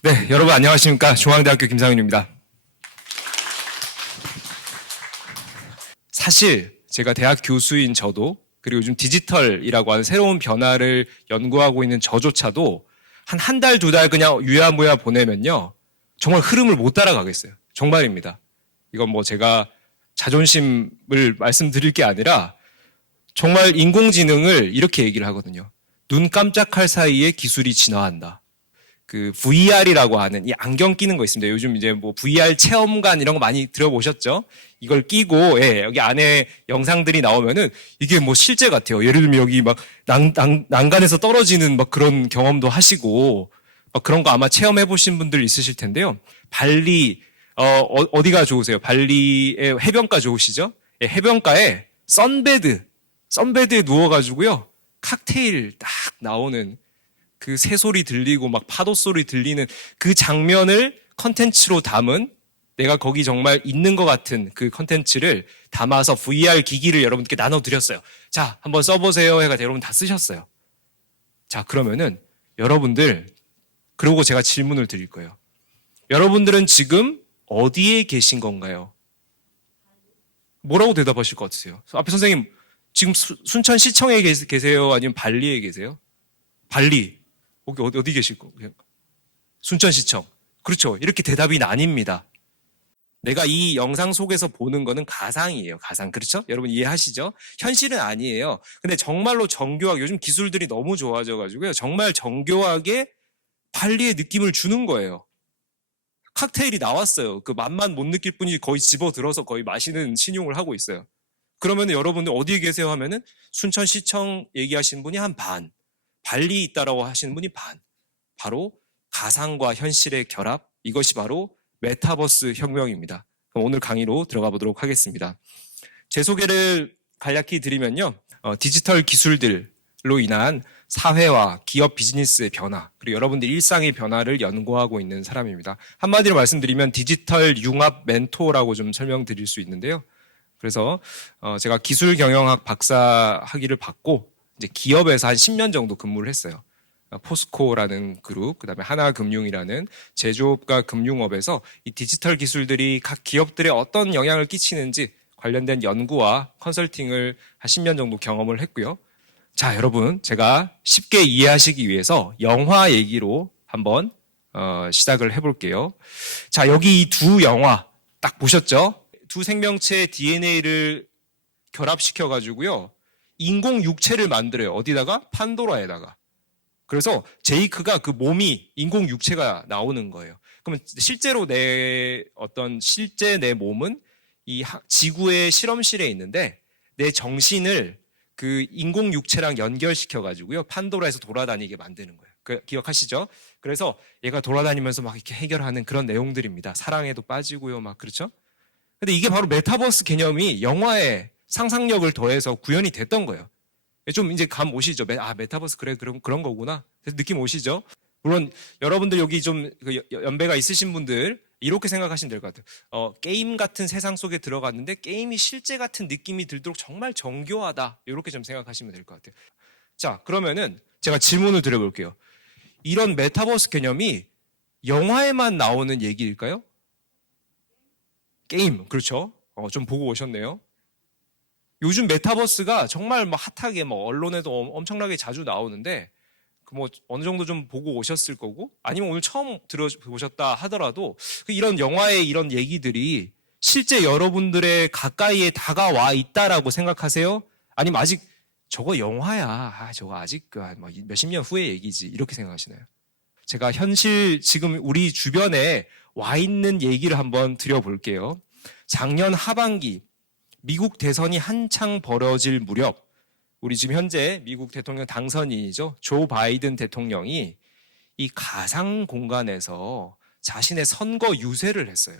네, 여러분 안녕하십니까? 중앙대학교 김상윤입니다. 사실 제가 대학 교수인 저도 그리고 요즘 디지털이라고 하는 새로운 변화를 연구하고 있는 저조차도 한 달, 두 달 그냥 유야무야 보내면요. 정말 흐름을 못 따라가겠어요. 정말입니다. 이건 뭐 제가 자존심을 말씀드릴 게 아니라 정말 인공지능을 이렇게 얘기를 하거든요. 눈 깜짝할 사이에 기술이 진화한다. 그 VR이라고 하는 이 안경 끼는 거 있습니다. 요즘 이제 뭐 VR 체험관 이런 거 많이 들어보셨죠? 이걸 끼고 여기 안에 영상들이 나오면은 이게 뭐 실제 같아요. 예를 들면 여기 막 난간에서 떨어지는 막 그런 경험도 하시고 막 그런 거 아마 체험해 보신 분들 있으실 텐데요. 발리 어디가 좋으세요? 발리의 해변가 좋으시죠? 해변가에 선베드에 누워가지고요. 칵테일 딱 나오는 그 새소리 들리고 막 파도 소리 들리는 그 장면을 컨텐츠로 담은 내가 거기 정말 있는 것 같은 그 컨텐츠를 담아서 VR 기기를 여러분께 나눠드렸어요. 자, 한번 써보세요. 해가 여러분 다 쓰셨어요. 자, 그러면은 여러분들, 그리고 제가 질문을 드릴 거예요. 여러분들은 지금 어디에 계신 건가요? 뭐라고 대답하실 것 같으세요? 앞에 선생님, 지금 순천시청에 계세요? 아니면 발리에 계세요? 발리. 어디 계실 거예요? 순천시청. 그렇죠. 이렇게 대답이 나뉩니다. 내가 이 영상 속에서 보는 거는 가상이에요. 가상. 그렇죠? 여러분 이해하시죠? 현실은 아니에요. 근데 정말로 정교하게, 요즘 기술들이 너무 좋아져가지고요. 정말 정교하게 발리의 느낌을 주는 거예요. 칵테일이 나왔어요. 그 맛만 못 느낄 뿐이지 거의 집어들어서 거의 마시는 신용을 하고 있어요. 그러면 여러분들 어디에 계세요 하면은 순천시청 얘기하시는 분이 한 반, 발리에 있다라고 하시는 분이 반. 바로 가상과 현실의 결합, 이것이 바로 메타버스 혁명입니다. 그럼 오늘 강의로 들어가 보도록 하겠습니다. 제 소개를 간략히 드리면요. 디지털 기술들로 인한 사회와 기업 비즈니스의 변화, 그리고 여러분들 일상의 변화를 연구하고 있는 사람입니다. 한마디로 말씀드리면 디지털 융합 멘토라고 좀 설명드릴 수 있는데요. 그래서 제가 기술 경영학 박사 학위를 받고 이제 기업에서 한 10년 정도 근무를 했어요. 포스코라는 그룹, 그다음에 하나금융이라는 제조업과 금융업에서 이 디지털 기술들이 각 기업들에 어떤 영향을 끼치는지 관련된 연구와 컨설팅을 한 10년 정도 경험을 했고요. 자, 여러분, 제가 쉽게 이해하시기 위해서 영화 얘기로 한번 시작을 해볼게요. 자, 여기 이 두 영화 딱 보셨죠? 두 생명체의 DNA를 결합시켜 가지고요. 인공 육체를 만들어요. 어디다가? 판도라에다가. 그래서 제이크가 그 몸이 인공 육체가 나오는 거예요. 그러면 실제로 실제 내 몸은 이 지구의 실험실에 있는데 내 정신을 그 인공 육체랑 연결시켜 가지고요. 판도라에서 돌아다니게 만드는 거예요. 기억하시죠? 그래서 얘가 돌아다니면서 막 이렇게 해결하는 그런 내용들입니다. 사랑에도 빠지고요. 막 그렇죠? 근데 이게 바로 메타버스 개념이 영화에 상상력을 더해서 구현이 됐던 거예요. 좀 이제 감 오시죠? 메타버스 그래 그런 거구나. 느낌 오시죠? 물론 여러분들 여기 좀 연배가 있으신 분들 이렇게 생각하시면 될 것 같아요. 게임 같은 세상 속에 들어갔는데 게임이 실제 같은 느낌이 들도록 정말 정교하다. 이렇게 좀 생각하시면 될 것 같아요. 자, 그러면은 제가 질문을 드려볼게요. 이런 메타버스 개념이 영화에만 나오는 얘기일까요? 게임, 그렇죠? 좀 보고 오셨네요. 요즘 메타버스가 정말 뭐 핫하게 뭐 언론에도 엄청나게 자주 나오는데 그 뭐 어느 정도 좀 보고 오셨을 거고 아니면 오늘 처음 들어보셨다 하더라도 이런 영화의 이런 얘기들이 실제 여러분들의 가까이에 다가와 있다라고 생각하세요? 아니면 아직 저거 영화야. 저거 아직 뭐 몇십 년 후의 얘기지. 이렇게 생각하시나요? 제가 현실 지금 우리 주변에 와 있는 얘기를 한번 드려볼게요. 작년 하반기 미국 대선이 한창 벌어질 무렵 우리 지금 현재 미국 대통령 당선인이죠. 조 바이든 대통령이 이 가상 공간에서 자신의 선거 유세를 했어요.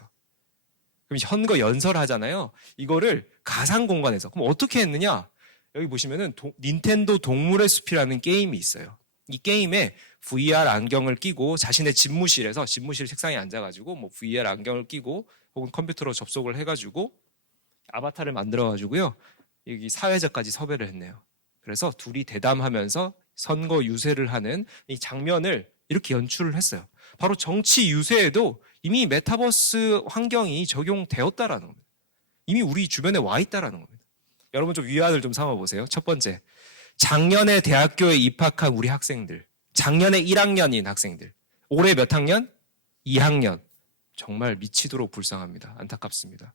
그럼 선거 연설하잖아요. 이거를 가상 공간에서. 그럼 어떻게 했느냐? 여기 보시면은 닌텐도 동물의 숲이라는 게임이 있어요. 이 게임에 VR 안경을 끼고 자신의 집무실 책상에 앉아가지고 뭐 VR 안경을 끼고 혹은 컴퓨터로 접속을 해가지고 아바타를 만들어가지고요. 여기 사회자까지 섭외를 했네요. 그래서 둘이 대담하면서 선거 유세를 하는 이 장면을 이렇게 연출을 했어요. 바로 정치 유세에도 이미 메타버스 환경이 적용되었다라는 겁니다. 이미 우리 주변에 와 있다라는 겁니다. 여러분 좀 위안을 좀 삼아 보세요. 첫 번째, 작년에 대학교에 입학한 우리 학생들, 작년에 1학년인 학생들, 올해 몇 학년? 2학년. 정말 미치도록 불쌍합니다. 안타깝습니다.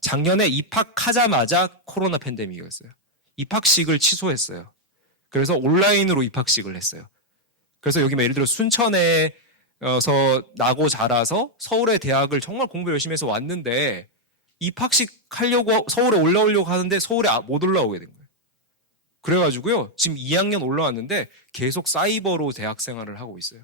작년에 입학하자마자 코로나 팬데믹이었어요. 입학식을 취소했어요. 그래서 온라인으로 입학식을 했어요. 그래서 여기 예를 들어 순천에서 나고 자라서 서울의 대학을 정말 공부 열심히 해서 왔는데 입학식 하려고 서울에 올라오려고 하는데 서울에 못 올라오게 된 거예요. 그래가지고요, 지금 2학년 올라왔는데 계속 사이버로 대학 생활을 하고 있어요.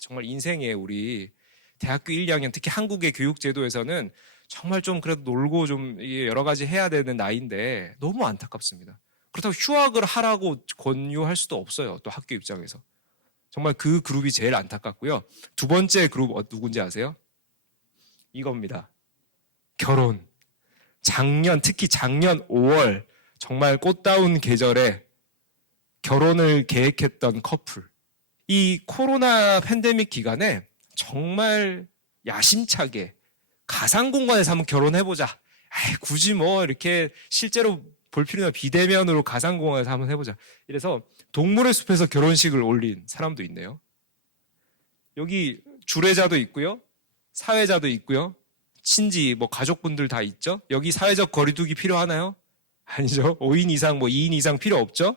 정말 인생에 우리 대학교 1, 2학년, 특히 한국의 교육제도에서는 정말 좀 그래도 놀고 좀 여러 가지 해야 되는 나이인데 너무 안타깝습니다. 그렇다고 휴학을 하라고 권유할 수도 없어요. 또 학교 입장에서. 정말 그 그룹이 제일 안타깝고요. 두 번째 그룹 누군지 아세요? 이겁니다. 결혼. 특히 작년 5월 정말 꽃다운 계절에 결혼을 계획했던 커플. 이 코로나 팬데믹 기간에 정말 야심차게 가상공간에서 한번 결혼해보자. 굳이 뭐 이렇게 실제로 볼 필요나 비대면으로 가상공간에서 한번 해보자. 이래서 동물의 숲에서 결혼식을 올린 사람도 있네요. 여기 주례자도 있고요. 사회자도 있고요. 친지, 가족분들 다 있죠. 여기 사회적 거리두기 필요하나요? 아니죠. 5인 이상, 2인 이상 필요 없죠.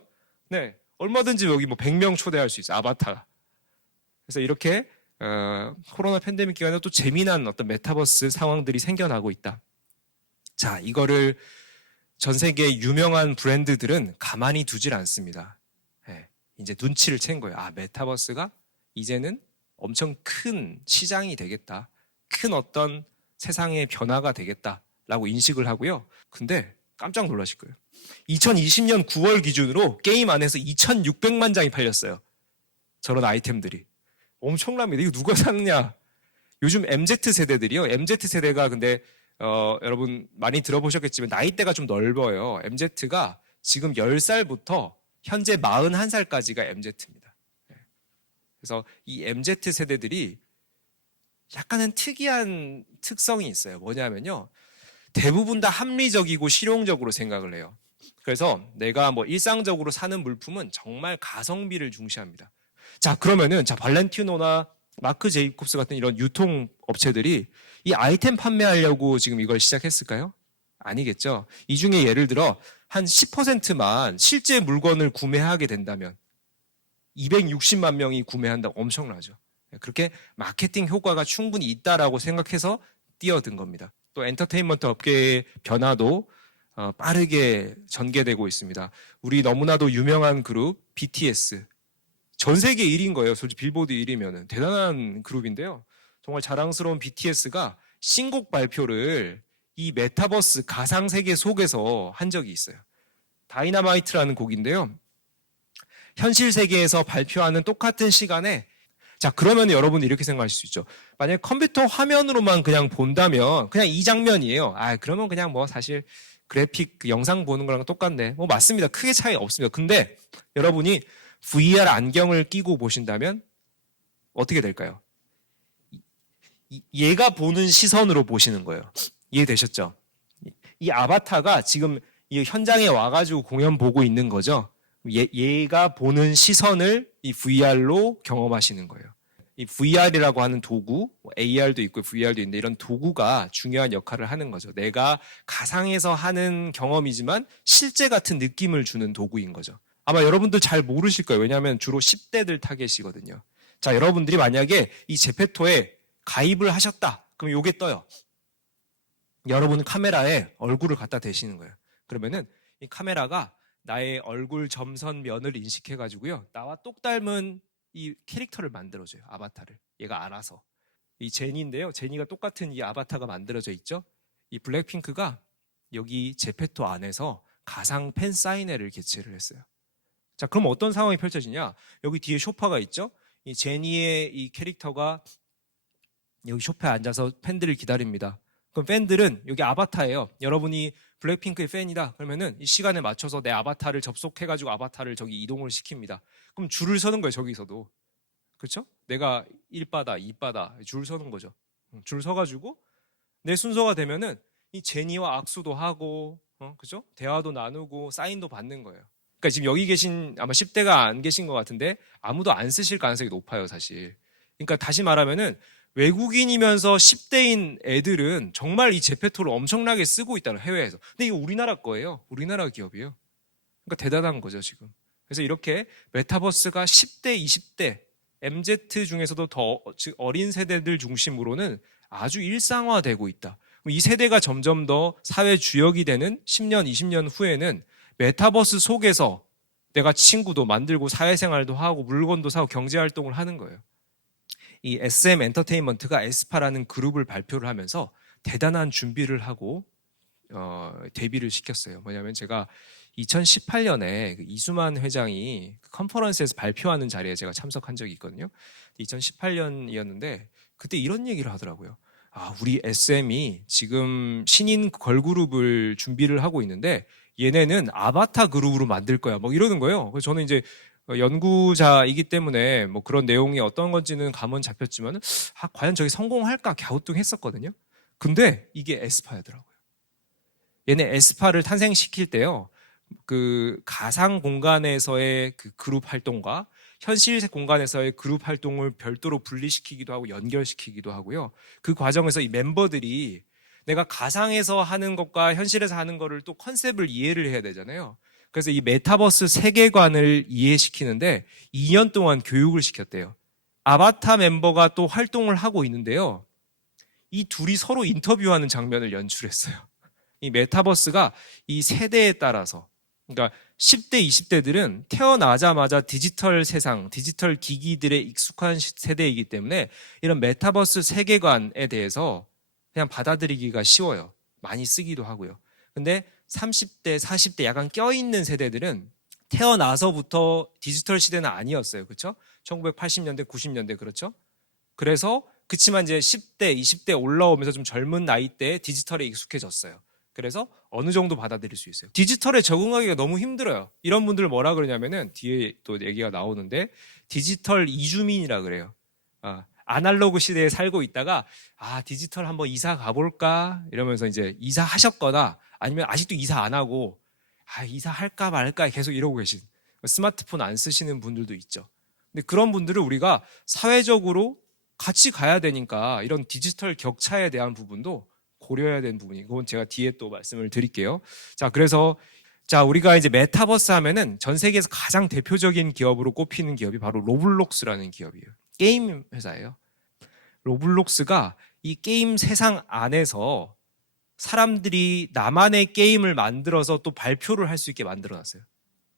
네. 얼마든지 여기 100명 초대할 수 있어요. 아바타. 그래서 이렇게 코로나 팬데믹 기간에 또 재미난 어떤 메타버스 상황들이 생겨나고 있다. 자, 이거를 전 세계 유명한 브랜드들은 가만히 두질 않습니다. 네, 이제 눈치를 챈 거예요. 메타버스가 이제는 엄청 큰 시장이 되겠다. 큰 어떤 세상의 변화가 되겠다라고 인식을 하고요. 근데 깜짝 놀라실 거예요. 2020년 9월 기준으로 게임 안에서 2,600만 장이 팔렸어요. 저런 아이템들이. 엄청납니다. 이거 누가 샀냐? 요즘 MZ세대들이요. MZ세대가 근데 여러분 많이 들어보셨겠지만 나이대가 좀 넓어요. MZ가 지금 10살부터 현재 41살까지가 MZ입니다. 그래서 이 MZ세대들이 약간은 특이한 특성이 있어요. 뭐냐면요. 대부분 다 합리적이고 실용적으로 생각을 해요. 그래서 내가 일상적으로 사는 물품은 정말 가성비를 중시합니다. 자, 그러면은 발렌티노나 마크 제이콥스 같은 이런 유통업체들이 이 아이템 판매하려고 지금 이걸 시작했을까요? 아니겠죠. 이 중에 예를 들어 한 10%만 실제 물건을 구매하게 된다면 260만 명이 구매한다고 엄청나죠. 그렇게 마케팅 효과가 충분히 있다라고 생각해서 뛰어든 겁니다. 또 엔터테인먼트 업계의 변화도 빠르게 전개되고 있습니다. 우리 너무나도 유명한 그룹 BTS. 전 세계 1위인 거예요. 솔직히 빌보드 1위면은 대단한 그룹인데요. 정말 자랑스러운 BTS가 신곡 발표를 이 메타버스 가상 세계 속에서 한 적이 있어요. 다이너마이트라는 곡인데요. 현실 세계에서 발표하는 똑같은 시간에 자, 그러면 여러분이 이렇게 생각하실 수 있죠. 만약에 컴퓨터 화면으로만 그냥 본다면 그냥 이 장면이에요. 그러면 그냥 사실 그래픽 영상 보는 거랑 똑같네. 맞습니다. 크게 차이 없습니다. 근데 여러분이 VR 안경을 끼고 보신다면 어떻게 될까요? 얘가 보는 시선으로 보시는 거예요. 이해되셨죠? 이 아바타가 지금 이 현장에 와가지고 공연 보고 있는 거죠. 얘가 보는 시선을 이 VR로 경험하시는 거예요. 이 VR이라고 하는 도구, AR도 있고 VR도 있는데 이런 도구가 중요한 역할을 하는 거죠. 내가 가상에서 하는 경험이지만 실제 같은 느낌을 주는 도구인 거죠. 아마 여러분들 잘 모르실 거예요. 왜냐하면 주로 10대들 타겟이거든요. 자, 여러분들이 만약에 이 제페토에 가입을 하셨다. 그럼 요게 떠요. 여러분 카메라에 얼굴을 갖다 대시는 거예요. 그러면은 이 카메라가 나의 얼굴 점선면을 인식해가지고요. 나와 똑 닮은 이 캐릭터를 만들어줘요. 아바타를. 얘가 알아서. 이 제니인데요. 제니가 똑같은 이 아바타가 만들어져 있죠. 이 블랙핑크가 여기 제페토 안에서 가상 팬 사인회를 개최를 했어요. 자, 그럼 어떤 상황이 펼쳐지냐? 여기 뒤에 쇼파가 있죠. 이 제니의 이 캐릭터가 여기 쇼파에 앉아서 팬들을 기다립니다. 그럼 팬들은 여기 아바타예요. 여러분이 블랙핑크의 팬이다. 그러면은 이 시간에 맞춰서 내 아바타를 접속해가지고 아바타를 저기 이동을 시킵니다. 그럼 줄을 서는 거예요. 저기서도. 그렇죠? 내가 1바다, 2바다 줄 서는 거죠. 줄 서가지고 내 순서가 되면은 이 제니와 악수도 하고, 그죠? 대화도 나누고 사인도 받는 거예요. 그러니까 지금 여기 계신 아마 10대가 안 계신 것 같은데 아무도 안 쓰실 가능성이 높아요, 사실. 그러니까 다시 말하면은 외국인이면서 10대인 애들은 정말 이 제페토를 엄청나게 쓰고 있다는 해외에서. 근데 이거 우리나라 거예요. 우리나라 기업이에요. 그러니까 대단한 거죠, 지금. 그래서 이렇게 메타버스가 10대, 20대, MZ 중에서도 더 어린 세대들 중심으로는 아주 일상화되고 있다. 이 세대가 점점 더 사회 주역이 되는 10년, 20년 후에는 메타버스 속에서 내가 친구도 만들고 사회생활도 하고 물건도 사고 경제활동을 하는 거예요. 이 SM 엔터테인먼트가 에스파라는 그룹을 발표를 하면서 대단한 준비를 하고 데뷔를 시켰어요. 뭐냐면 제가 2018년에 이수만 회장이 컨퍼런스에서 발표하는 자리에 제가 참석한 적이 있거든요. 2018년이었는데 그때 이런 얘기를 하더라고요. 우리 SM이 지금 신인 걸그룹을 준비를 하고 있는데 얘네는 아바타 그룹으로 만들 거야. 뭐 이러는 거예요. 그래서 저는 이제 연구자이기 때문에 뭐 그런 내용이 어떤 건지는 감은 잡혔지만 과연 저게 성공할까 갸우뚱했었거든요. 근데 이게 에스파였더라고요. 얘네 에스파를 탄생시킬 때요. 그 가상 공간에서의 그 그룹 활동과 현실 공간에서의 그룹 활동을 별도로 분리시키기도 하고 연결시키기도 하고요. 그 과정에서 이 멤버들이 내가 가상에서 하는 것과 현실에서 하는 거를 또 컨셉을 이해를 해야 되잖아요. 그래서 이 메타버스 세계관을 이해시키는데 2년 동안 교육을 시켰대요. 아바타 멤버가 또 활동을 하고 있는데요. 이 둘이 서로 인터뷰하는 장면을 연출했어요. 이 메타버스가 이 세대에 따라서, 그러니까 10대, 20대들은 태어나자마자 디지털 세상, 디지털 기기들에 익숙한 세대이기 때문에 이런 메타버스 세계관에 대해서 그냥 받아들이기가 쉬워요. 많이 쓰기도 하고요. 근데 30대, 40대 약간 껴있는 세대들은 태어나서부터 디지털 시대는 아니었어요. 그렇죠? 1980년대, 90년대 그렇죠? 그래서 그치만 이제 10대, 20대 올라오면서 좀 젊은 나이대에 디지털에 익숙해졌어요. 그래서 어느 정도 받아들일 수 있어요. 디지털에 적응하기가 너무 힘들어요. 이런 분들 뭐라 그러냐면은 뒤에 또 얘기가 나오는데 디지털 이주민이라 그래요. 아날로그 시대에 살고 있다가 디지털 한번 이사 가볼까 이러면서 이제 이사하셨거나 아니면 아직도 이사 안 하고 이사 할까 말까 계속 이러고 계신 스마트폰 안 쓰시는 분들도 있죠. 근데 그런 분들을 우리가 사회적으로 같이 가야 되니까 이런 디지털 격차에 대한 부분도 고려해야 되는 부분이, 그건 제가 뒤에 또 말씀을 드릴게요. 자, 그래서 우리가 이제 메타버스 하면은 전 세계에서 가장 대표적인 기업으로 꼽히는 기업이 바로 로블록스라는 기업이에요. 게임 회사예요. 로블록스가 이 게임 세상 안에서 사람들이 나만의 게임을 만들어서 또 발표를 할 수 있게 만들어놨어요.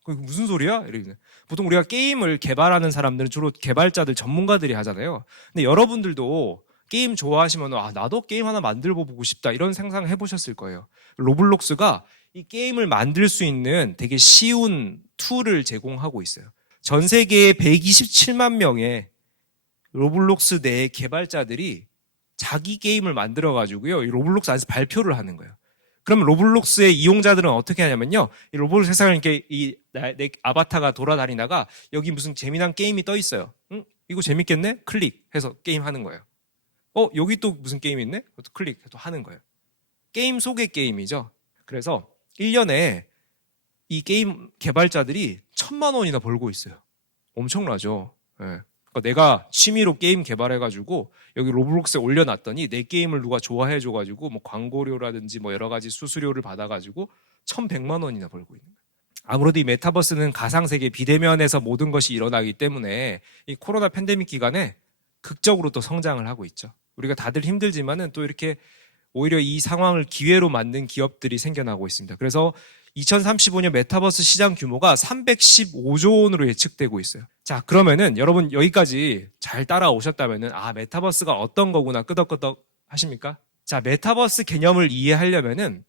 그게 무슨 소리야? 이러면 보통 우리가 게임을 개발하는 사람들은 주로 개발자들, 전문가들이 하잖아요. 근데 여러분들도 게임 좋아하시면 나도 게임 하나 만들어 보고 싶다 이런 상상 해보셨을 거예요. 로블록스가 이 게임을 만들 수 있는 되게 쉬운 툴을 제공하고 있어요. 전 세계에 127만 명의 로블록스 내 개발자들이 자기 게임을 만들어 가지고요, 이 로블록스 안에서 발표를 하는 거예요. 그럼 로블록스의 이용자들은 어떻게 하냐면요, 이 로블록스 세상을 이렇게 내 아바타가 돌아다니다가 여기 무슨 재미난 게임이 떠 있어요. 이거 재밌겠네? 클릭해서 게임 하는 거예요. 여기 또 무슨 게임이 있네? 또 클릭해서 하는 거예요. 게임 속의 게임이죠. 그래서 1년에 이 게임 개발자들이 1,000만 원이나 벌고 있어요. 엄청나죠. 네. 그러니까 내가 취미로 게임 개발해가지고 여기 로블록스에 올려놨더니 내 게임을 누가 좋아해줘가지고 뭐 광고료라든지 뭐 여러 가지 수수료를 받아가지고 1,100만 원이나 벌고 있는 거예요. 아무래도 이 메타버스는 가상세계 비대면에서 모든 것이 일어나기 때문에 이 코로나 팬데믹 기간에 극적으로 또 성장을 하고 있죠. 우리가 다들 힘들지만은 또 이렇게 오히려 이 상황을 기회로 만든 기업들이 생겨나고 있습니다. 그래서 2035년 메타버스 시장 규모가 315조 원으로 예측되고 있어요. 자, 그러면은 여러분 여기까지 잘 따라오셨다면은 메타버스가 어떤 거구나 끄덕끄덕 하십니까? 자, 메타버스 개념을 이해하려면은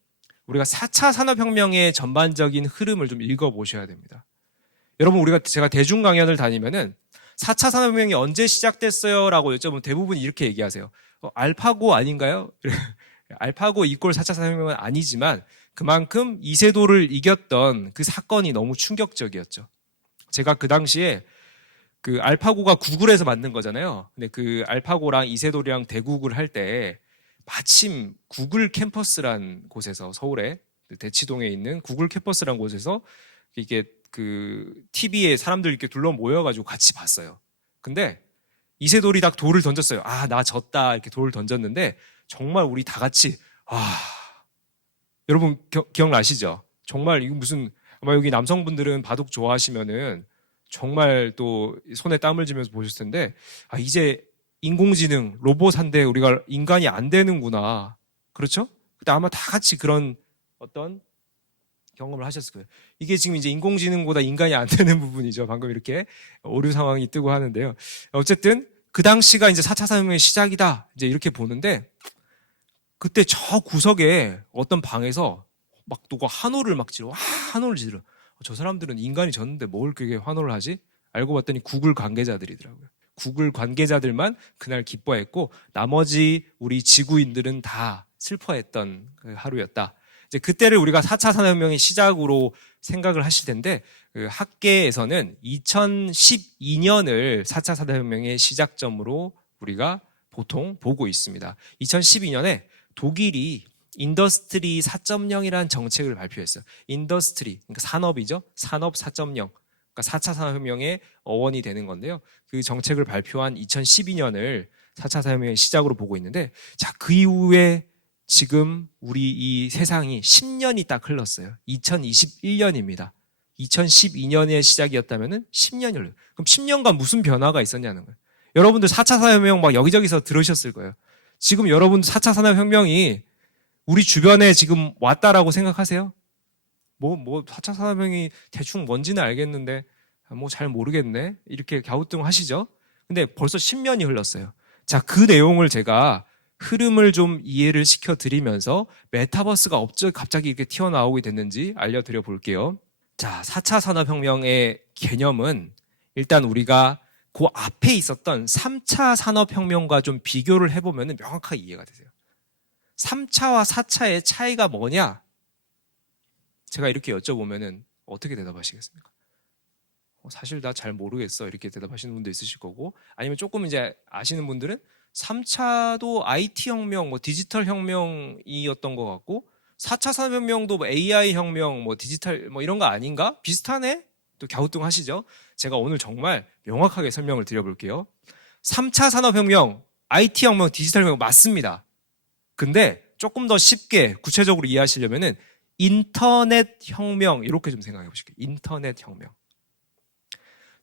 우리가 4차 산업혁명의 전반적인 흐름을 좀 읽어보셔야 됩니다. 여러분 제가 대중 강연을 다니면은 4차 산업혁명이 언제 시작됐어요? 라고 여쭤보면 대부분 이렇게 얘기하세요. 알파고 아닌가요? 알파고 이꼴 4차 산업혁명은 아니지만 그만큼 이세돌을 이겼던 그 사건이 너무 충격적이었죠. 제가 그 당시에 그 알파고가 구글에서 만든 거잖아요. 근데 그 알파고랑 이세돌이랑 대국을 할 때 마침 구글 캠퍼스란 곳에서 서울에 대치동에 있는 구글 캠퍼스란 곳에서 이게 그 TV에 사람들 이렇게 둘러 모여가지고 같이 봤어요. 근데 이세돌이 딱 돌을 던졌어요. 아, 나 졌다 이렇게 돌을 던졌는데 정말 우리 다 같이 여러분 기억나시죠? 정말 이거 무슨 아마 여기 남성분들은 바둑 좋아하시면은 정말 또 손에 땀을 쥐면서 보셨을 텐데 이제 인공지능 로봇한데 우리가 인간이 안 되는구나. 그렇죠? 근데 아마 다 같이 그런 어떤 경험을 하셨을 거예요. 이게 지금 이제 인공지능보다 인간이 안 되는 부분이죠. 방금 이렇게 오류 상황이 뜨고 하는데요. 어쨌든 그 당시가 이제 4차 산업혁명의 시작이다. 이제 이렇게 보는데 그때 저 구석에 어떤 방에서 막 누가 환호를 막 지르고 환호를 지르. 저 사람들은 인간이 졌는데 뭘 그렇게 환호를 하지? 알고 봤더니 구글 관계자들이더라고요. 구글 관계자들만 그날 기뻐했고 나머지 우리 지구인들은 다 슬퍼했던 그 하루였다. 이제 그때를 우리가 4차 산업혁명의 시작으로 생각을 하실 텐데 그 학계에서는 2012년을 4차 산업혁명의 시작점으로 우리가 보통 보고 있습니다. 2012년에 독일이 인더스트리 4.0이라는 정책을 발표했어요. 인더스트리, 그러니까 산업이죠. 산업 4.0. 그러니까 4차 산업혁명의 어원이 되는 건데요. 그 정책을 발표한 2012년을 4차 산업혁명의 시작으로 보고 있는데 자, 그 이후에 지금 우리 이 세상이 10년이 딱 흘렀어요. 2021년입니다. 2012년의 시작이었다면 10년이 흘러요. 그럼 10년간 무슨 변화가 있었냐는 거예요. 여러분들 4차 산업혁명 막 여기저기서 들으셨을 거예요. 지금 여러분 4차 산업혁명이 우리 주변에 지금 왔다라고 생각하세요? 4차 산업혁명이 대충 뭔지는 알겠는데 잘 모르겠네. 이렇게 갸우뚱하시죠? 근데 벌써 10년이 흘렀어요. 자, 그 내용을 제가 흐름을 좀 이해를 시켜드리면서 메타버스가 갑자기 이렇게 튀어나오게 됐는지 알려드려 볼게요. 자, 4차 산업혁명의 개념은 일단 우리가 그 앞에 있었던 3차 산업혁명과 좀 비교를 해보면 명확하게 이해가 되세요. 3차와 4차의 차이가 뭐냐? 제가 이렇게 여쭤보면 어떻게 대답하시겠습니까? 사실 나 잘 모르겠어 이렇게 대답하시는 분도 있으실 거고 아니면 조금 이제 아시는 분들은 3차도 IT 혁명, 디지털 혁명이었던 것 같고 4차 산업혁명도 AI 혁명, 디지털 이런 거 아닌가? 비슷하네? 또 갸우뚱하시죠? 제가 오늘 정말 명확하게 설명을 드려볼게요. 3차 산업혁명, IT 혁명, 디지털 혁명 맞습니다. 근데 조금 더 쉽게 구체적으로 이해하시려면은 인터넷 혁명 이렇게 좀 생각해 보실게요. 인터넷 혁명.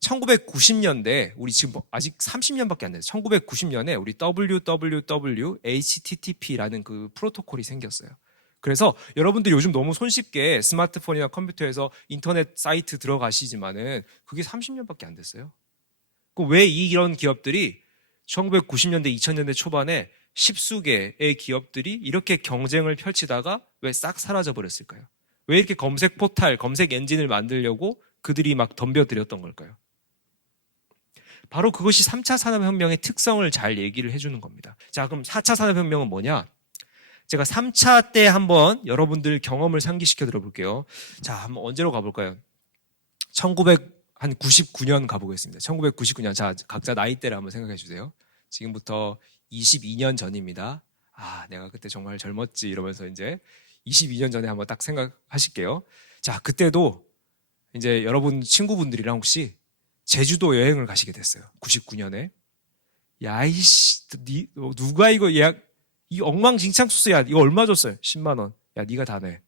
1990년대 우리 지금 아직 30년밖에 안 됐어요. 1990년에 우리 www HTTP라는 그 프로토콜이 생겼어요. 그래서 여러분들이 요즘 너무 손쉽게 스마트폰이나 컴퓨터에서 인터넷 사이트 들어가시지만은 그게 30년밖에 안 됐어요. 왜 이런 기업들이 1990년대, 2000년대 초반에 십수 개의 기업들이 이렇게 경쟁을 펼치다가 왜 싹 사라져 버렸을까요? 왜 이렇게 검색 포탈, 검색 엔진을 만들려고 그들이 막 덤벼들였던 걸까요? 바로 그것이 3차 산업혁명의 특성을 잘 얘기를 해주는 겁니다. 자, 그럼 4차 산업혁명은 뭐냐? 제가 3차 때 한번 여러분들 경험을 상기시켜 드려볼게요. 자, 한번 언제로 가볼까요? 1999년 가보겠습니다. 1999년. 자, 각자 나이대를 한번 생각해 주세요. 지금부터 22년 전입니다. 내가 그때 정말 젊었지 이러면서 이제 22년 전에 한번 딱 생각하실게요. 자, 그때도 이제 여러분 친구분들이랑 혹시 제주도 여행을 가시게 됐어요. 99년에. 야, 이씨, 누가 이거 예약, 이 엉망진창소스야. 이거 얼마 줬어요? 10만 원. 야, 네가 다 내.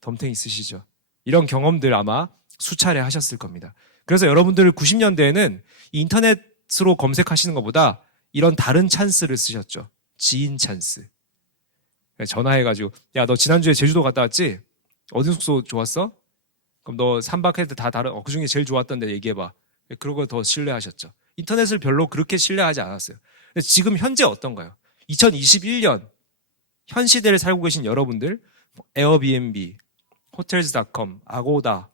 덤탱이 쓰시죠. 이런 경험들 아마 수차례 하셨을 겁니다. 그래서 여러분들 90년대에는 인터넷으로 검색하시는 것보다 이런 다른 찬스를 쓰셨죠. 지인 찬스. 전화해가지고 야, 너 지난주에 제주도 갔다 왔지? 어디 숙소 좋았어? 그럼 너 3박 했을 때 다 다른 그중에 제일 좋았던 데 얘기해봐. 그러고 더 신뢰하셨죠. 인터넷을 별로 그렇게 신뢰하지 않았어요. 근데 지금 현재 어떤가요? 2021년 현 시대를 살고 계신 여러분들 에어비앤비, 호텔즈.com, 아고다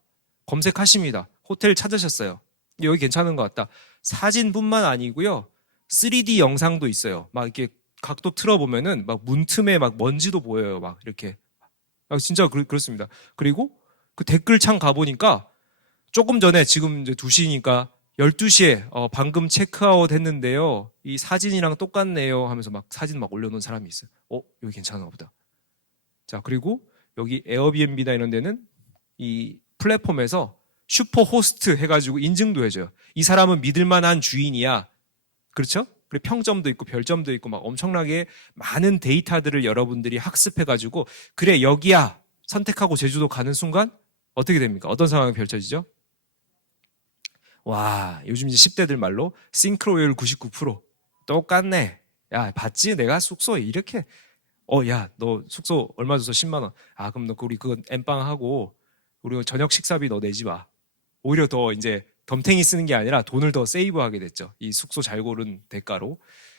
검색하십니다. 호텔 찾으셨어요. 여기 괜찮은 것 같다. 사진뿐만 아니고요. 3D 영상도 있어요. 막 이렇게 각도 틀어보면은 막 문틈에 막 먼지도 보여요. 막 이렇게. 진짜 그렇습니다. 그리고 그 댓글창 가보니까 조금 전에 지금 이제 2시니까 12시에 방금 체크아웃 했는데요. 이 사진이랑 똑같네요 하면서 막 사진 막 올려놓은 사람이 있어요. 여기 괜찮은가 보다. 자, 그리고 여기 에어비앤비나 이런 데는 이 플랫폼에서 슈퍼 호스트 해가지고 인증도 해줘요. 이 사람은 믿을만한 주인이야. 그렇죠? 그리고 평점도 있고 별점도 있고 막 엄청나게 많은 데이터들을 여러분들이 학습해가지고 그래 여기야 선택하고 제주도 가는 순간 어떻게 됩니까? 어떤 상황이 펼쳐지죠? 와, 요즘 이제 10대들 말로 싱크로율 99% 똑같네. 야, 봤지? 내가 숙소 이렇게 야, 너 숙소 얼마 줬어? 10만 원. 아, 그럼 너 우리 그거 엠빵 하고 우리 저녁 식사비 너 내지 마. 오히려 더 이제 덤탱이 쓰는 게 아니라 돈을 더 세이브하게 됐죠. 이 숙소 잘 고른 대가로.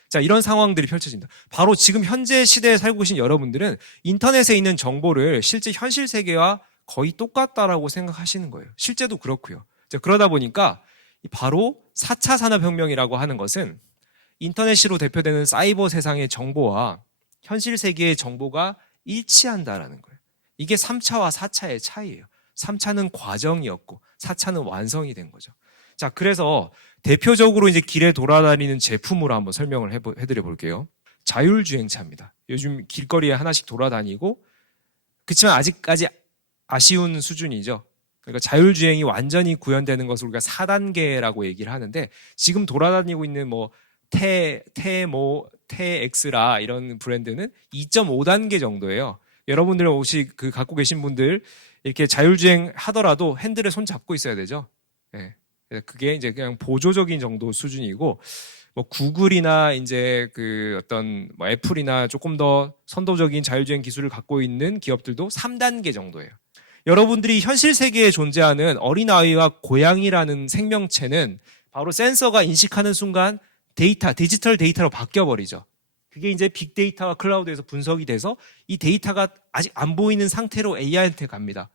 자, 이런 상황들이 펼쳐진다. 바로 지금 현재 시대에 살고 계신 여러분들은 인터넷에 있는 정보를 실제 현실 세계와 거의 똑같다라고 생각하시는 거예요. 실제도 그렇고요. 자, 그러다 보니까 바로 4차 산업혁명이라고 하는 것은 인터넷으로 대표되는 사이버 세상의 정보와 현실 세계의 정보가 일치한다라는 거예요. 이게 3차와 4차의 차이예요. 3차는 과정이었고 4차는 완성이 된 거죠. 자, 그래서 대표적으로 이제 길에 돌아다니는 제품으로 한번 설명을 해드려 볼게요. 자율주행차입니다. 요즘 길거리에 하나씩 돌아다니고, 그렇지만 아직까지 아쉬운 수준이죠. 그러니까 자율주행이 완전히 구현되는 것을 우리가 4단계라고 얘기를 하는데, 지금 돌아다니고 있는 뭐 테엑스라 이런 브랜드는 2.5단계 정도예요. 여러분들 혹시 그 갖고 계신 분들 이렇게 자율주행 하더라도 핸들에 손 잡고 있어야 되죠. 네. 그게 이제 그냥 보조적인 정도 수준이고, 뭐 구글이나 이제 그 어떤 뭐 애플이나 조금 더 선도적인 자율주행 기술을 갖고 있는 기업들도 3단계 정도예요. 여러분들이 현실 세계에 존재하는 어린아이와 고양이라는 생명체는 바로 센서가 인식하는 순간 디지털 데이터로 바뀌어버리죠. 그게 이제 빅데이터와 클라우드에서 분석이 돼서 이 데이터가 아직 안 보이는 상태로 AI한테 갑니다.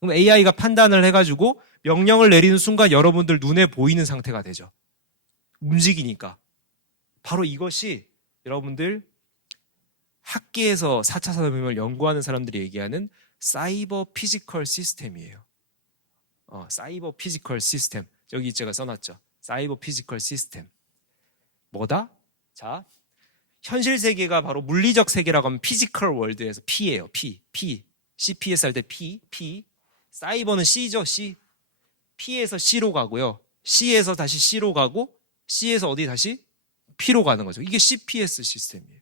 그럼 AI가 판단을 해가지고 명령을 내리는 순간 여러분들 눈에 보이는 상태가 되죠. 움직이니까. 바로 이것이 여러분들 학계에서 4차 산업혁명을 연구하는 사람들이 얘기하는 사이버 피지컬 시스템이에요. 사이버 피지컬 시스템. 여기 제가 써놨죠. 사이버 피지컬 시스템. 뭐다? 자, 현실 세계가 바로 물리적 세계라고 하면 피지컬 월드에서 P예요. P. CPS 할 때 P. 사이버는 C죠. C. P에서 C로 가고요. C에서 다시 C로 가고 C에서 어디 다시 P로 가는 거죠. 이게 CPS 시스템이에요.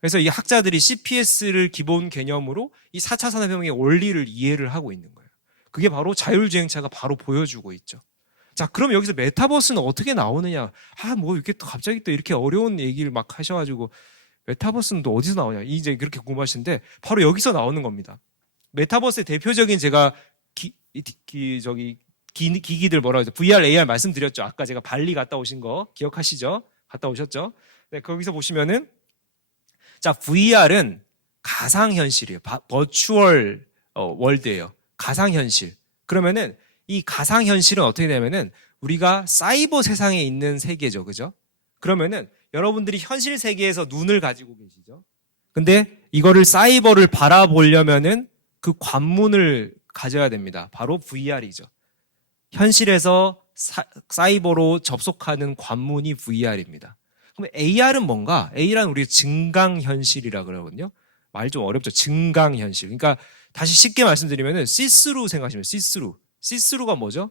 그래서 이 학자들이 CPS를 기본 개념으로 이 4차 산업혁명의 원리를 이해를 하고 있는 거예요. 그게 바로 자율주행차가 바로 보여주고 있죠. 자, 그럼 여기서 메타버스는 어떻게 나오느냐? 뭐 이렇게 또 갑자기 또 이렇게 어려운 얘기를 막 하셔가지고 메타버스는 또 어디서 나오냐? 이제 그렇게 궁금하신데 바로 여기서 나오는 겁니다. 메타버스의 대표적인 제가 기기들 뭐라고 하죠? VR, AR 말씀드렸죠. 아까 제가 발리 갔다 오신 거 기억하시죠? 갔다 오셨죠? 네, 거기서 보시면은 자, VR은 가상현실이에요. 버추얼 월드예요. 가상현실. 그러면은 이 가상현실은 어떻게 되냐면은 우리가 사이버 세상에 있는 세계죠. 그죠? 그러면은 여러분들이 현실 세계에서 눈을 가지고 계시죠? 근데 이거를 사이버를 바라보려면은 그 관문을 가져야 됩니다. 바로 VR이죠. 현실에서 사이버로 접속하는 관문이 VR입니다. 그럼 AR은 뭔가? AR은 우리가 증강현실이라 그러거든요. 말 좀 어렵죠. 증강현실. 그러니까 다시 쉽게 말씀드리면은 시스루 생각하시면 시스루. 시스루가 뭐죠?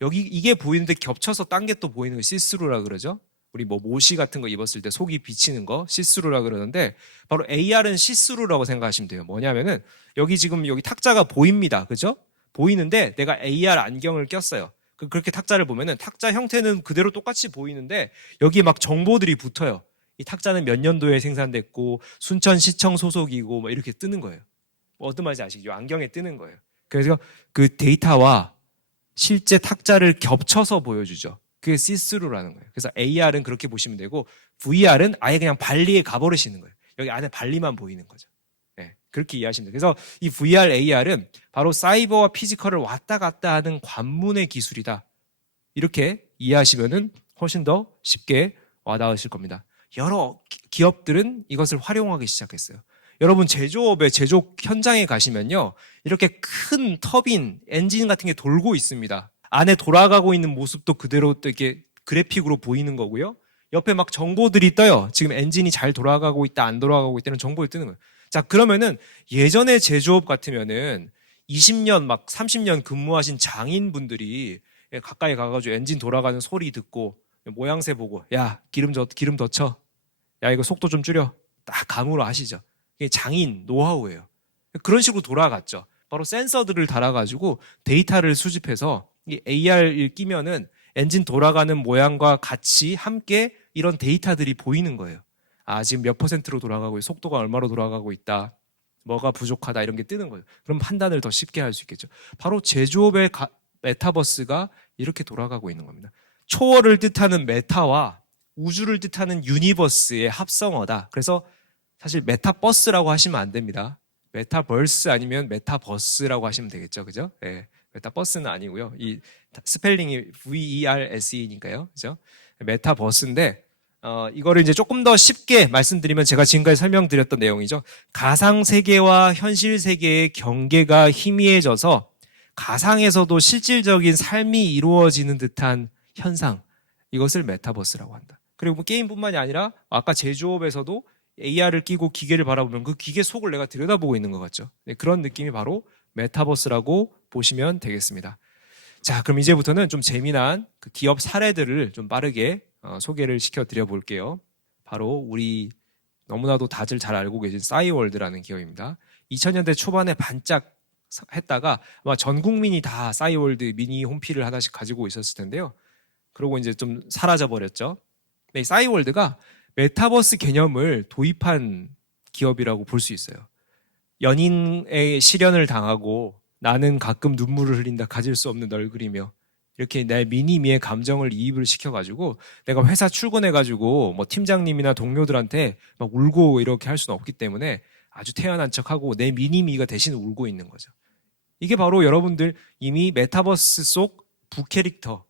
여기 이게 보이는데 겹쳐서 딴 게 또 보이는 거 시스루라 그러죠. 우리 뭐 모시 같은 거 입었을 때 속이 비치는 거 시스루라 그러는데 바로 AR은 시스루라고 생각하시면 돼요. 뭐냐면은 여기 지금 여기 탁자가 보입니다. 그죠? 보이는데 내가 AR 안경을 꼈어요. 그렇게 탁자를 보면은 탁자 형태는 그대로 똑같이 보이는데 여기에 막 정보들이 붙어요. 이 탁자는 몇 년도에 생산됐고 순천시청 소속이고 뭐 이렇게 뜨는 거예요. 뭐 어떤 말인지 아시죠? 안경에 뜨는 거예요. 그래서 그 데이터와 실제 탁자를 겹쳐서 보여주죠. 그게 시스루라는 거예요. 그래서 AR은 그렇게 보시면 되고 VR은 아예 그냥 발리에 가버리시는 거예요. 여기 안에 발리만 보이는 거죠. 네, 그렇게 이해하시면 돼요. 그래서 이 VR, AR은 바로 사이버와 피지컬을 왔다 갔다 하는 관문의 기술이다. 이렇게 이해하시면은 훨씬 더 쉽게 와닿으실 겁니다. 여러 기업들은 이것을 활용하기 시작했어요. 여러분 제조업의 제조 현장에 가시면요. 이렇게 큰 터빈, 엔진 같은 게 돌고 있습니다. 안에 돌아가고 있는 모습도 그대로 또 이렇게 그래픽으로 보이는 거고요. 옆에 막 정보들이 떠요. 지금 엔진이 잘 돌아가고 있다, 안 돌아가고 있다는 정보를 뜨는 거예요. 자, 그러면은 예전의 제조업 같으면은 20년 막 30년 근무하신 장인분들이 가까이 가가지고 엔진 돌아가는 소리 듣고 모양새 보고 야, 기름 더 쳐. 야, 이거 속도 좀 줄여. 딱 감으로 아시죠? 이게 장인 노하우예요. 그런 식으로 돌아갔죠. 바로 센서들을 달아가지고 데이터를 수집해서 이 AR을 끼면은 엔진 돌아가는 모양과 같이 함께 이런 데이터들이 보이는 거예요. 아, 지금 몇 퍼센트로 돌아가고 있고 속도가 얼마로 돌아가고 있다. 뭐가 부족하다 이런 게 뜨는 거예요. 그럼 판단을 더 쉽게 할 수 있겠죠. 바로 제조업의 메타버스가 이렇게 돌아가고 있는 겁니다. 초월을 뜻하는 메타와 우주를 뜻하는 유니버스의 합성어다. 그래서 사실 메타버스라고 하시면 안 됩니다. 메타버스 아니면 메타버스라고 하시면 되겠죠. 그죠? 네. 메타버스는 아니고요. 이 스펠링이 VERSE니까요. 그죠? 메타버스인데 이거를 이제 조금 더 쉽게 말씀드리면 제가 지금까지 설명드렸던 내용이죠. 가상 세계와 현실 세계의 경계가 희미해져서 가상에서도 실질적인 삶이 이루어지는 듯한 현상. 이것을 메타버스라고 한다. 그리고 뭐 게임뿐만이 아니라 아까 제조업에서도 AR을 끼고 기계를 바라보면 그 기계 속을 내가 들여다보고 있는 것 같죠. 네, 그런 느낌이 바로 메타버스라고 보시면 되겠습니다. 자, 그럼 이제부터는 좀 재미난 그 기업 사례들을 좀 빠르게 소개를 시켜드려 볼게요. 바로 우리 너무나도 다들 잘 알고 계신 싸이월드라는 기업입니다. 2000년대 초반에 반짝 했다가 아마 전 국민이 다 싸이월드 미니 홈피를 하나씩 가지고 있었을 텐데요. 그러고 이제 좀 사라져 버렸죠. 네, 싸이월드가 메타버스 개념을 도입한 기업이라고 볼 수 있어요. 연인의 실연을 당하고 나는 가끔 눈물을 흘린다 가질 수 없는 널 그리며 이렇게 내 미니미의 감정을 이입을 시켜가지고 내가 회사 출근해가지고 뭐 팀장님이나 동료들한테 막 울고 이렇게 할 수는 없기 때문에 아주 태연한 척하고 내 미니미가 대신 울고 있는 거죠. 이게 바로 여러분들 이미 메타버스 속 부캐릭터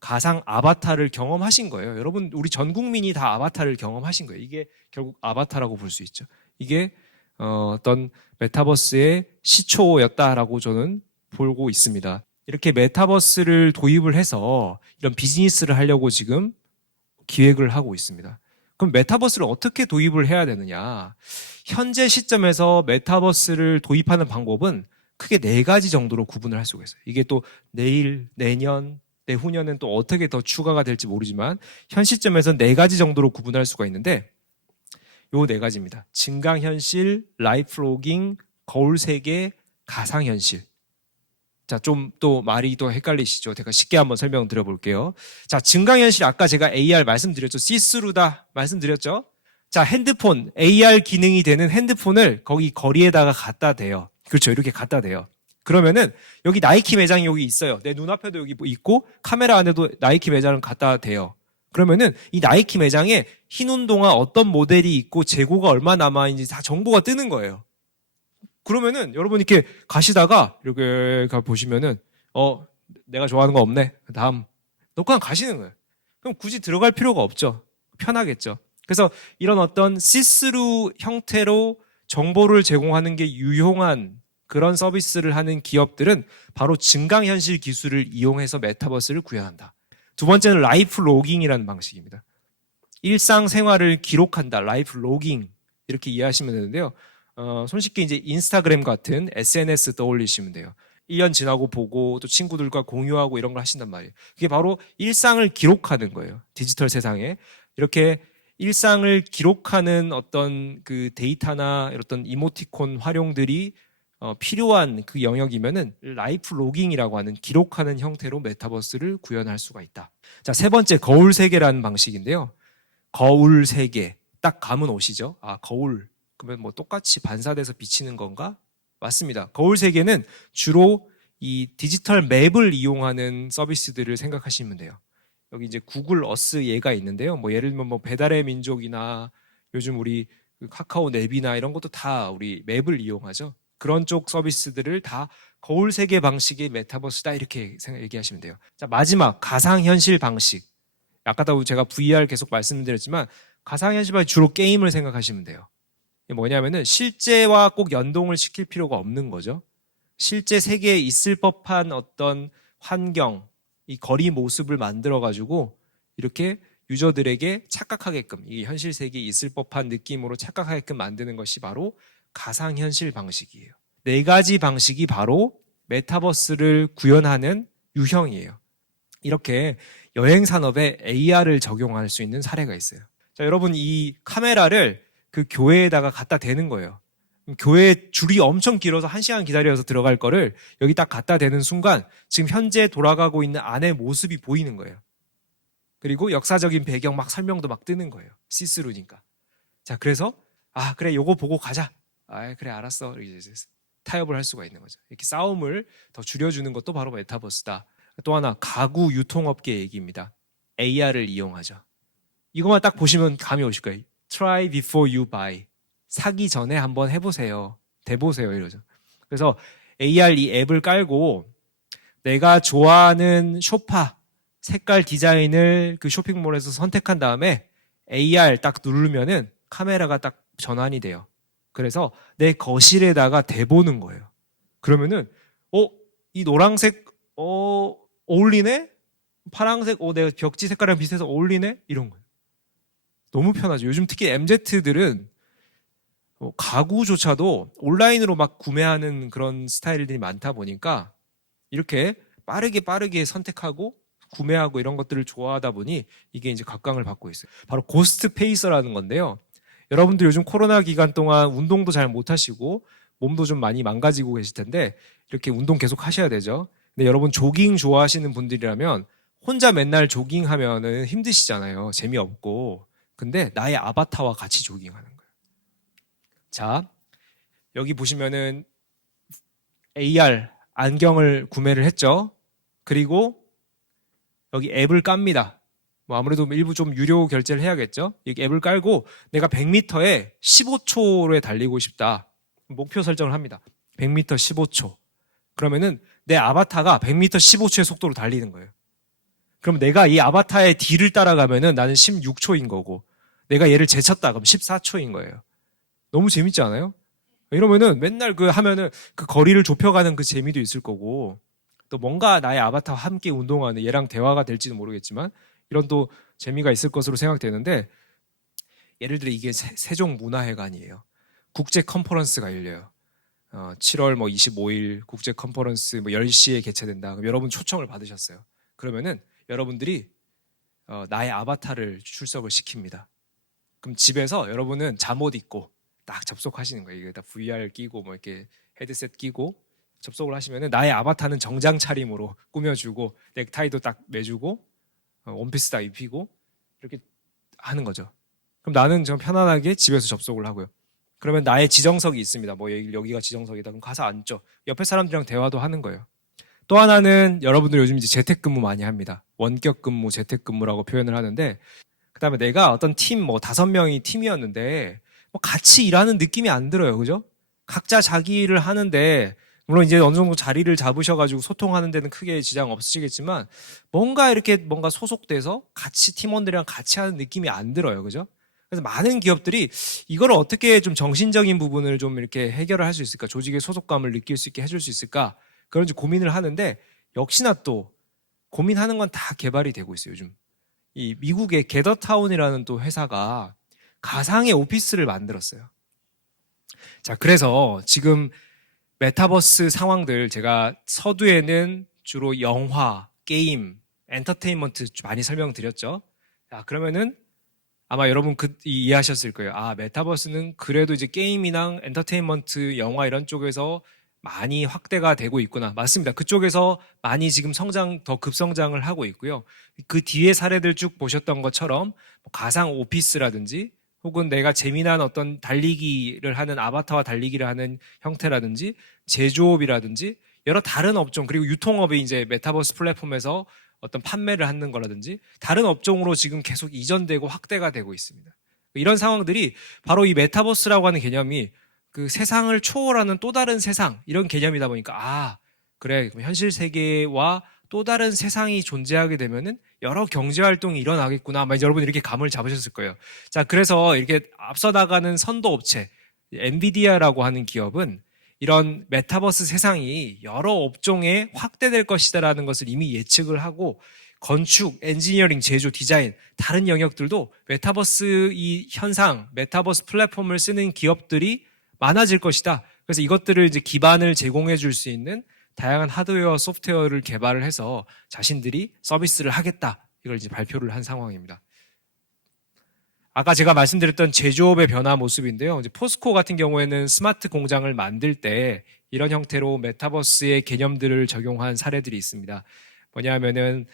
가상 아바타를 경험하신 거예요. 여러분 우리 전 국민이 다 아바타를 경험하신 거예요. 이게 결국 아바타라고 볼 수 있죠. 이게 어떤 메타버스의 시초였다라고 저는 보고 있습니다. 이렇게 메타버스를 도입을 해서 이런 비즈니스를 하려고 지금 기획을 하고 있습니다. 그럼 메타버스를 어떻게 도입을 해야 되느냐? 현재 시점에서 메타버스를 도입하는 방법은 크게 4가지 정도로 구분을 할 수가 있어요. 이게 또 내일, 내년, 내후년은 또 어떻게 더 추가가 될지 모르지만 현 시점에서 4가지 정도로 구분할 수가 있는데 요 4가지입니다. 증강현실, 라이프로깅, 거울세계, 가상현실. 자, 좀 또 말이 또 헷갈리시죠? 제가 쉽게 한번 설명드려 볼게요. 자, 증강현실 아까 제가 AR 말씀드렸죠? 시스루다 말씀드렸죠? 자, 핸드폰, AR 기능이 되는 핸드폰을 거기 거리에다가 갖다 대요. 그렇죠. 이렇게 갖다 대요. 그러면은 여기 나이키 매장이 여기 있어요. 내 눈앞에도 여기 있고 카메라 안에도 나이키 매장을 갖다 대요. 그러면은 이 나이키 매장에 흰 운동화 어떤 모델이 있고 재고가 얼마 남아있는지 다 정보가 뜨는 거예요. 그러면은 여러분 이렇게 가시다가 이렇게 가 보시면은 내가 좋아하는 거 없네. 다음 놓고 그냥 가시는 거예요. 그럼 굳이 들어갈 필요가 없죠. 편하겠죠. 그래서 이런 어떤 시스루 형태로 정보를 제공하는 게 유용한 그런 서비스를 하는 기업들은 바로 증강현실 기술을 이용해서 메타버스를 구현한다. 두 번째는 라이프 로깅이라는 방식입니다. 일상생활을 기록한다. 라이프 로깅 이렇게 이해하시면 되는데요. 손쉽게 이제 인스타그램 같은 SNS 떠올리시면 돼요. 1년 지나고 보고 또 친구들과 공유하고 이런 걸 하신단 말이에요. 그게 바로 일상을 기록하는 거예요. 디지털 세상에. 이렇게 일상을 기록하는 어떤 그 데이터나 어떤 이모티콘 활용들이 필요한 그 영역이면은 라이프 로깅이라고 하는 기록하는 형태로 메타버스를 구현할 수가 있다. 자, 세 번째 거울 세계라는 방식인데요. 거울 세계 딱 감은 오시죠? 아, 거울 그러면 뭐 똑같이 반사돼서 비치는 건가? 맞습니다. 거울 세계는 주로 이 디지털 맵을 이용하는 서비스들을 생각하시면 돼요. 여기 이제 구글 어스 예가 있는데요. 뭐 예를 들면 뭐 배달의 민족이나 요즘 우리 카카오 앱이나 이런 것도 다 우리 맵을 이용하죠. 그런 쪽 서비스들을 다 거울 세계 방식의 메타버스다 이렇게 얘기하시면 돼요. 자, 마지막 가상현실 방식. 아까도 제가 VR 계속 말씀드렸지만 가상현실 방식 주로 게임을 생각하시면 돼요. 이게 뭐냐면은 실제와 꼭 연동을 시킬 필요가 없는 거죠. 실제 세계에 있을 법한 어떤 환경, 이 거리 모습을 만들어 가지고 이렇게 유저들에게 착각하게끔, 이 현실 세계에 있을 법한 느낌으로 착각하게끔 만드는 것이 바로 가상현실 방식이에요. 네 가지 방식이 바로 메타버스를 구현하는 유형이에요. 이렇게 여행 산업에 AR을 적용할 수 있는 사례가 있어요. 자, 여러분, 이 카메라를 그 교회에다가 갖다 대는 거예요. 교회 줄이 엄청 길어서 1시간 기다려서 들어갈 거를 여기 딱 갖다 대는 순간 지금 현재 돌아가고 있는 안의 모습이 보이는 거예요. 그리고 역사적인 배경 막 설명도 막 뜨는 거예요. 시스루니까. 자, 그래서 그래, 요거 보고 가자. 그래, 알았어. 이렇게 타협을 할 수가 있는 거죠. 이렇게 싸움을 더 줄여주는 것도 바로 메타버스다. 또 하나, 가구 유통업계 얘기입니다. AR을 이용하죠. 이것만 딱 보시면 감이 오실 거예요. Try before you buy. 사기 전에 한번 해보세요. 대보세요. 이러죠. 그래서 AR 이 앱을 깔고 내가 좋아하는 쇼파, 색깔 디자인을 그 쇼핑몰에서 선택한 다음에 AR 딱 누르면은 카메라가 딱 전환이 돼요. 그래서 내 거실에다가 대보는 거예요. 그러면은 이 노란색 어울리네? 파란색 내 벽지 색깔이랑 비슷해서 어울리네? 이런 거예요. 너무 편하죠. 요즘 특히 MZ들은 가구조차도 온라인으로 막 구매하는 그런 스타일들이 많다 보니까 이렇게 빠르게 선택하고 구매하고 이런 것들을 좋아하다 보니 이게 이제 각광을 받고 있어요. 바로 고스트 페이서라는 건데요. 여러분들 요즘 코로나 기간 동안 운동도 잘 못 하시고 몸도 좀 많이 망가지고 계실 텐데 이렇게 운동 계속 하셔야 되죠. 근데 여러분 조깅 좋아하시는 분들이라면 혼자 맨날 조깅하면은 힘드시잖아요. 재미없고. 근데 나의 아바타와 같이 조깅하는 거예요. 자, 여기 보시면은 AR 안경을 구매를 했죠. 그리고 여기 앱을 깝니다. 아무래도 일부 좀 유료 결제를 해야겠죠. 이 앱을 깔고 내가 100m에 15초에 달리고 싶다. 목표 설정을 합니다. 100m 15초. 그러면은 내 아바타가 100m 15초의 속도로 달리는 거예요. 그럼 내가 이 아바타의 뒤를 따라가면은 나는 16초인 거고, 내가 얘를 제쳤다 그럼 14초인 거예요. 너무 재밌지 않아요? 이러면은 맨날 하면은 그 거리를 좁혀가는 그 재미도 있을 거고, 또 뭔가 나의 아바타와 함께 운동하는 얘랑 대화가 될지는 모르겠지만 이런 또 재미가 있을 것으로 생각되는데, 예를 들어 이게 세종문화회관이에요. 국제 컨퍼런스가 열려요. 7월 25일 국제 컨퍼런스 10시에 개최된다. 그럼 여러분 초청을 받으셨어요. 그러면은 여러분들이 나의 아바타를 출석을 시킵니다. 그럼 집에서 여러분은 잠옷 입고 딱 접속하시는 거예요. 이게 다 VR 끼고 이렇게 헤드셋 끼고 접속을 하시면은 나의 아바타는 정장 차림으로 꾸며주고 넥타이도 딱 매주고 원피스 딱 입히고 이렇게 하는 거죠. 그럼 나는 좀 편안하게 집에서 접속을 하고요. 그러면 나의 지정석이 있습니다. 여기가 지정석이다. 그럼 가서 앉죠. 옆에 사람들이랑 대화도 하는 거예요. 또 하나는 여러분들 요즘 이제 재택근무 많이 합니다. 원격근무, 재택근무라고 표현을 하는데, 그다음에 내가 어떤 팀 5명이 팀이었는데 같이 일하는 느낌이 안 들어요. 그죠? 각자 자기 일을 하는데 물론 이제 어느 정도 자리를 잡으셔가지고 소통하는 데는 크게 지장 없으시겠지만 뭔가 소속돼서 같이 팀원들이랑 같이 하는 느낌이 안 들어요. 그죠? 그래서 많은 기업들이 이걸 어떻게 좀 정신적인 부분을 좀 이렇게 해결을 할 수 있을까? 조직의 소속감을 느낄 수 있게 해줄 수 있을까? 그런지 고민을 하는데, 역시나 또 고민하는 건 다 개발이 되고 있어요. 요즘 이 미국의 게더타운이라는 또 회사가 가상의 오피스를 만들었어요. 자, 그래서 지금 메타버스 상황들, 제가 서두에는 주로 영화, 게임, 엔터테인먼트 많이 설명드렸죠. 자, 그러면은 아마 여러분 이해하셨을 거예요. 메타버스는 그래도 이제 게임이랑 엔터테인먼트, 영화 이런 쪽에서 많이 확대가 되고 있구나. 맞습니다. 그쪽에서 많이 지금 더 급성장을 하고 있고요. 그 뒤에 사례들 쭉 보셨던 것처럼 가상 오피스라든지 혹은 내가 재미난 어떤 달리기를 하는 아바타와 달리기를 하는 형태라든지 제조업이라든지 여러 다른 업종, 그리고 유통업이 이제 메타버스 플랫폼에서 어떤 판매를 하는 거라든지 다른 업종으로 지금 계속 이전되고 확대가 되고 있습니다. 이런 상황들이 바로 이 메타버스라고 하는 개념이 그 세상을 초월하는 또 다른 세상, 이런 개념이다 보니까 그래, 현실 세계와 또 다른 세상이 존재하게 되면은 여러 경제 활동이 일어나겠구나. 아마 여러분 이렇게 감을 잡으셨을 거예요. 자, 그래서 이렇게 앞서 나가는 선도 업체 엔비디아라고 하는 기업은 이런 메타버스 세상이 여러 업종에 확대될 것이다라는 것을 이미 예측을 하고 건축, 엔지니어링, 제조, 디자인 다른 영역들도 메타버스 이 현상, 메타버스 플랫폼을 쓰는 기업들이 많아질 것이다. 그래서 이것들을 이제 기반을 제공해 줄 수 있는 다양한 하드웨어, 소프트웨어를 개발을 해서 자신들이 서비스를 하겠다. 이걸 이제 발표를 한 상황입니다. 아까 제가 말씀드렸던 제조업의 변화 모습인데요. 이제 포스코 같은 경우에는 스마트 공장을 만들 때 이런 형태로 메타버스의 개념들을 적용한 사례들이 있습니다. 뭐냐면은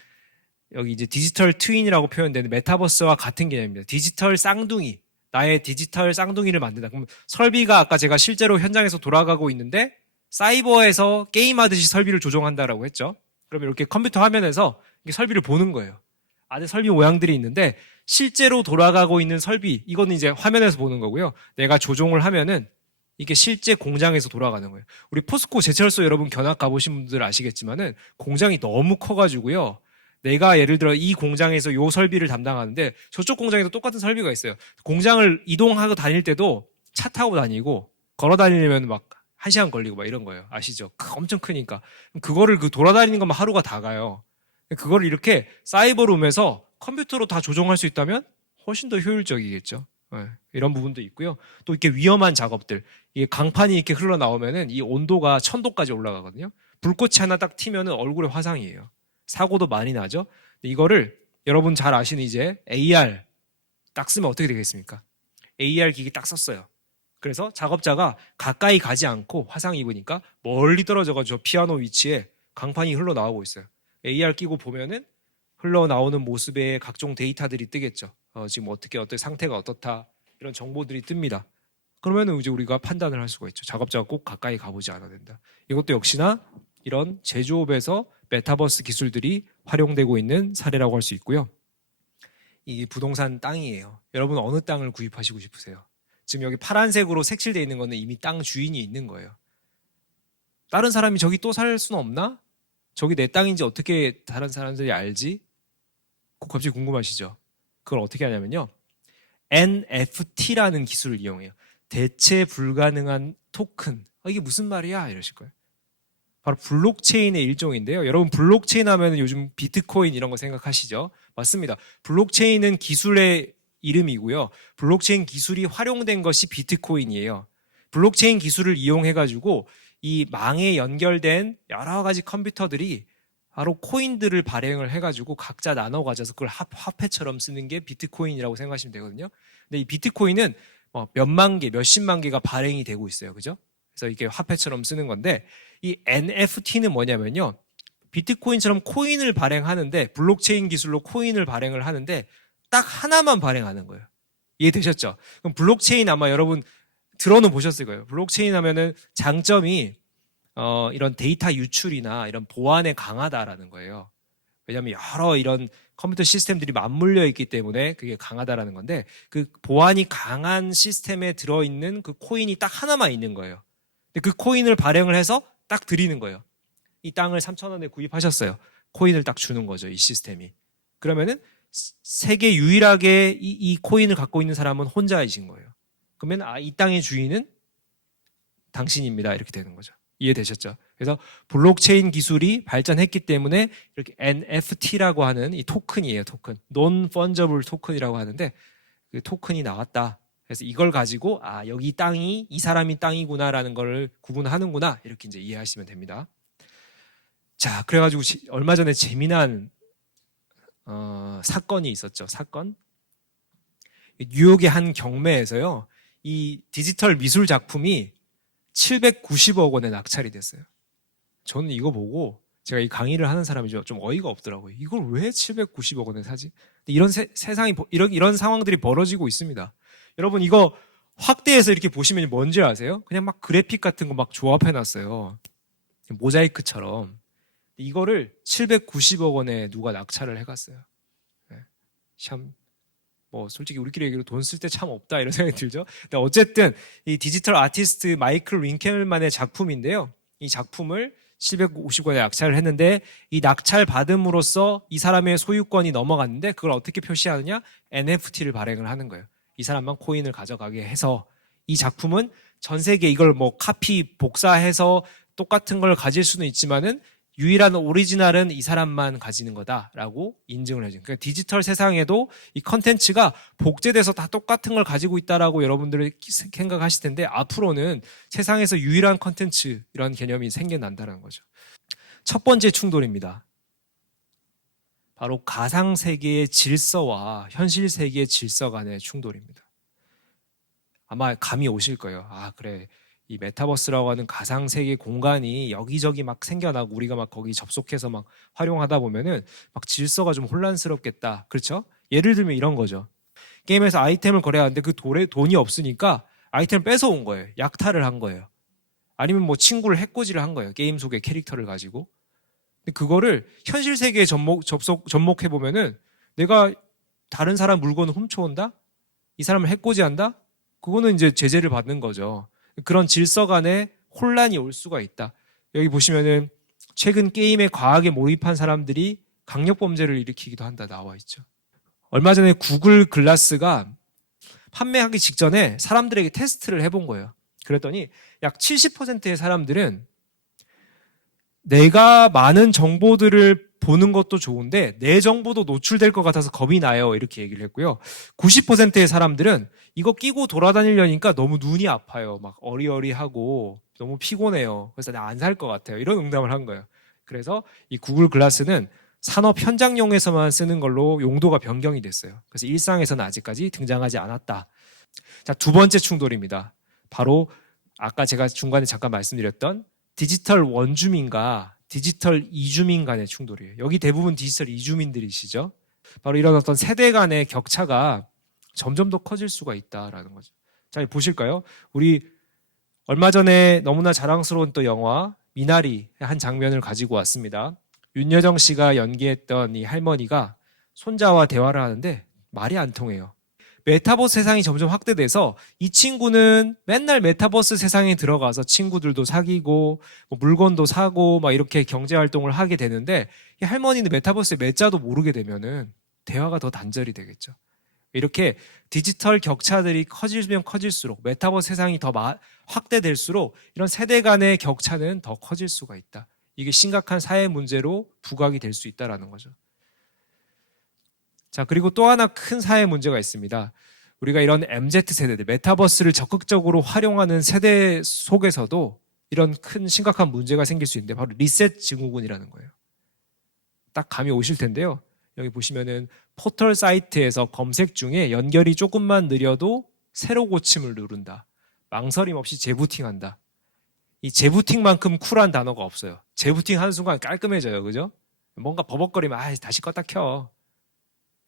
여기 이제 디지털 트윈이라고 표현되는 메타버스와 같은 개념입니다. 디지털 쌍둥이, 나의 디지털 쌍둥이를 만든다. 그럼 설비가 아까 제가 실제로 현장에서 돌아가고 있는데 사이버에서 게임하듯이 설비를 조종한다라고 했죠. 그러면 이렇게 컴퓨터 화면에서 설비를 보는 거예요. 안에 설비 모양들이 있는데 실제로 돌아가고 있는 설비, 이거는 이제 화면에서 보는 거고요. 내가 조종을 하면은 이게 실제 공장에서 돌아가는 거예요. 우리 포스코 제철소 여러분 견학 가보신 분들 아시겠지만은 공장이 너무 커가지고요. 내가 예를 들어 이 공장에서 요 설비를 담당하는데 저쪽 공장에도 똑같은 설비가 있어요. 공장을 이동하고 다닐 때도 차 타고 다니고 걸어 다니려면 막 1시간 걸리고 막 이런 거예요. 아시죠? 엄청 크니까. 그거를 돌아다니는 것만 하루가 다 가요. 그거를 이렇게 사이버룸에서 컴퓨터로 다 조정할 수 있다면 훨씬 더 효율적이겠죠. 네, 이런 부분도 있고요. 또 이렇게 위험한 작업들, 이게 강판이 이렇게 흘러나오면은 이 온도가 1000도까지 올라가거든요. 불꽃이 하나 딱 튀면은 얼굴에 화상이에요. 사고도 많이 나죠. 이거를 여러분 잘 아시는 이제 AR 딱 쓰면 어떻게 되겠습니까? AR 기기 딱 썼어요. 그래서 작업자가 가까이 가지 않고 화상 입으니까 멀리 떨어져가지고 피아노 위치에 강판이 흘러나오고 있어요. AR 끼고 보면은 흘러나오는 모습의 각종 데이터들이 뜨겠죠. 지금 어떻게 상태가 어떻다 이런 정보들이 뜹니다. 그러면은 이제 우리가 판단을 할 수가 있죠. 작업자가 꼭 가까이 가보지 않아야 된다. 이것도 역시나 이런 제조업에서 메타버스 기술들이 활용되고 있는 사례라고 할 수 있고요. 이 부동산 땅이에요. 여러분 어느 땅을 구입하시고 싶으세요? 지금 여기 파란색으로 색칠되어 있는 거는 이미 땅 주인이 있는 거예요. 다른 사람이 저기 또 살 수는 없나? 저기 내 땅인지 어떻게 다른 사람들이 알지? 갑자기 궁금하시죠? 그걸 어떻게 하냐면요. NFT라는 기술을 이용해요. 대체 불가능한 토큰. 이게 무슨 말이야? 이러실 거예요. 바로 블록체인의 일종인데요. 여러분 블록체인 하면 요즘 비트코인 이런 거 생각하시죠? 맞습니다. 블록체인은 기술의 이름이고요. 블록체인 기술이 활용된 것이 비트코인이에요. 블록체인 기술을 이용해가지고 이 망에 연결된 여러 가지 컴퓨터들이 바로 코인들을 발행을 해가지고 각자 나눠 가져서 그걸 화폐처럼 쓰는 게 비트코인이라고 생각하시면 되거든요. 근데 이 비트코인은 몇만 개, 몇십만 개가 발행이 되고 있어요. 그죠? 그래서 이게 화폐처럼 쓰는 건데 이 NFT는 뭐냐면요. 비트코인처럼 코인을 발행하는데 블록체인 기술로 코인을 발행을 하는데 딱 하나만 발행하는 거예요. 이해되셨죠? 그럼 블록체인 아마 여러분 들어는 보셨을 거예요. 블록체인 하면은 장점이 이런 데이터 유출이나 이런 보안에 강하다라는 거예요. 왜냐하면 여러 이런 컴퓨터 시스템들이 맞물려 있기 때문에 그게 강하다라는 건데 그 보안이 강한 시스템에 들어있는 그 코인이 딱 하나만 있는 거예요. 근데 그 코인을 발행을 해서 딱 드리는 거예요. 이 땅을 3,000원에 구입하셨어요. 코인을 딱 주는 거죠. 이 시스템이. 그러면은 세계 유일하게 이 코인을 갖고 있는 사람은 혼자이신 거예요. 그러면 이 땅의 주인은 당신입니다. 이렇게 되는 거죠. 이해되셨죠? 그래서 블록체인 기술이 발전했기 때문에 이렇게 NFT라고 하는 이 토큰이에요. 토큰. Non-fungible 토큰이라고 하는데 그 토큰이 나왔다. 그래서 이걸 가지고 여기 땅이 이 사람이 땅이구나라는 걸 구분하는구나. 이렇게 이제 이해하시면 됩니다. 자, 그래가지고 얼마 전에 재미난 사건이 있었죠. 사건. 뉴욕의 한 경매에서요. 이 디지털 미술 작품이 790억 원에 낙찰이 됐어요. 저는 이거 보고 제가 이 강의를 하는 사람이죠. 좀 어이가 없더라고요. 이걸 왜 790억 원에 사지? 이런 세상이 이런 상황들이 벌어지고 있습니다. 여러분 이거 확대해서 이렇게 보시면 뭔지 아세요? 그냥 막 그래픽 같은 거 막 조합해 놨어요. 모자이크처럼. 이거를 790억 원에 누가 낙찰을 해갔어요. 참 솔직히 우리끼리 얘기로 돈 쓸 때 참 없다 이런 생각이 들죠. 근데 어쨌든 이 디지털 아티스트 마이클 윙켈만의 작품인데요. 이 작품을 750원에 낙찰을 했는데 이 낙찰 받음으로써 이 사람의 소유권이 넘어갔는데 그걸 어떻게 표시하느냐? NFT를 발행을 하는 거예요. 이 사람만 코인을 가져가게 해서 이 작품은 전 세계 이걸 뭐 카피 복사해서 똑같은 걸 가질 수는 있지만은 유일한 오리지널은 이 사람만 가지는 거다라고 인증을 해줘요. 그러니까 디지털 세상에도 이 컨텐츠가 복제돼서 다 똑같은 걸 가지고 있다라고 여러분들이 생각하실 텐데 앞으로는 세상에서 유일한 컨텐츠 이런 개념이 생겨난다는 거죠. 첫 번째 충돌입니다. 바로 가상 세계의 질서와 현실 세계의 질서 간의 충돌입니다. 아마 감이 오실 거예요. 아, 그래. 이 메타버스라고 하는 가상 세계 공간이 여기저기 막 생겨나고 우리가 막 거기 접속해서 막 활용하다 보면은 막 질서가 좀 혼란스럽겠다. 그렇죠? 예를 들면 이런 거죠. 게임에서 아이템을 거래하는데 그 돈이 없으니까 아이템을 뺏어온 거예요. 약탈을 한 거예요. 아니면 뭐 친구를 해코지를 한 거예요. 게임 속의 캐릭터를 가지고. 근데 그거를 현실 세계에 접목해 보면은 내가 다른 사람 물건을 훔쳐온다? 이 사람을 해코지한다? 그거는 이제 제재를 받는 거죠. 그런 질서 간에 혼란이 올 수가 있다. 여기 보시면은 최근 게임에 과하게 몰입한 사람들이 강력범죄를 일으키기도 한다 나와 있죠. 얼마 전에 구글 글라스가 판매하기 직전에 사람들에게 테스트를 해본 거예요. 그랬더니 약 70%의 사람들은 내가 많은 정보들을 보는 것도 좋은데 내 정보도 노출될 것 같아서 겁이 나요. 이렇게 얘기를 했고요. 90%의 사람들은 이거 끼고 돌아다니려니까 너무 눈이 아파요. 막 어리어리하고 너무 피곤해요. 그래서 나 안 살 것 같아요. 이런 응답을 한 거예요. 그래서 이 구글 글라스는 산업 현장용에서만 쓰는 걸로 용도가 변경이 됐어요. 그래서 일상에서는 아직까지 등장하지 않았다. 자, 두 번째 충돌입니다. 바로 아까 제가 중간에 잠깐 말씀드렸던 디지털 원주민과 디지털 이주민 간의 충돌이에요. 여기 대부분 디지털 이주민들이시죠. 바로 이런 어떤 세대 간의 격차가 점점 더 커질 수가 있다라는 거죠. 자, 보실까요? 우리 얼마 전에 너무나 자랑스러운 또 영화 미나리의 한 장면을 가지고 왔습니다. 윤여정 씨가 연기했던 이 할머니가 손자와 대화를 하는데 말이 안 통해요. 메타버스 세상이 점점 확대돼서 이 친구는 맨날 메타버스 세상에 들어가서 친구들도 사귀고 뭐 물건도 사고 막 이렇게 경제 활동을 하게 되는데 이 할머니는 메타버스의 몇 자도 모르게 되면은 대화가 더 단절이 되겠죠. 이렇게 디지털 격차들이 커지면 커질수록 메타버스 세상이 더 확대될수록 이런 세대 간의 격차는 더 커질 수가 있다. 이게 심각한 사회 문제로 부각이 될 수 있다는 거죠. 자, 그리고 또 하나 큰 사회 문제가 있습니다. 우리가 이런 MZ세대들, 메타버스를 적극적으로 활용하는 세대 속에서도 이런 큰 심각한 문제가 생길 수 있는데 바로 리셋 증후군이라는 거예요. 딱 감이 오실 텐데요. 여기 보시면은 포털 사이트에서 검색 중에 연결이 조금만 느려도 새로 고침을 누른다. 망설임 없이 재부팅한다. 이 재부팅만큼 쿨한 단어가 없어요. 재부팅 하는 순간 깔끔해져요. 그죠? 뭔가 버벅거리면 다시 껐다 켜.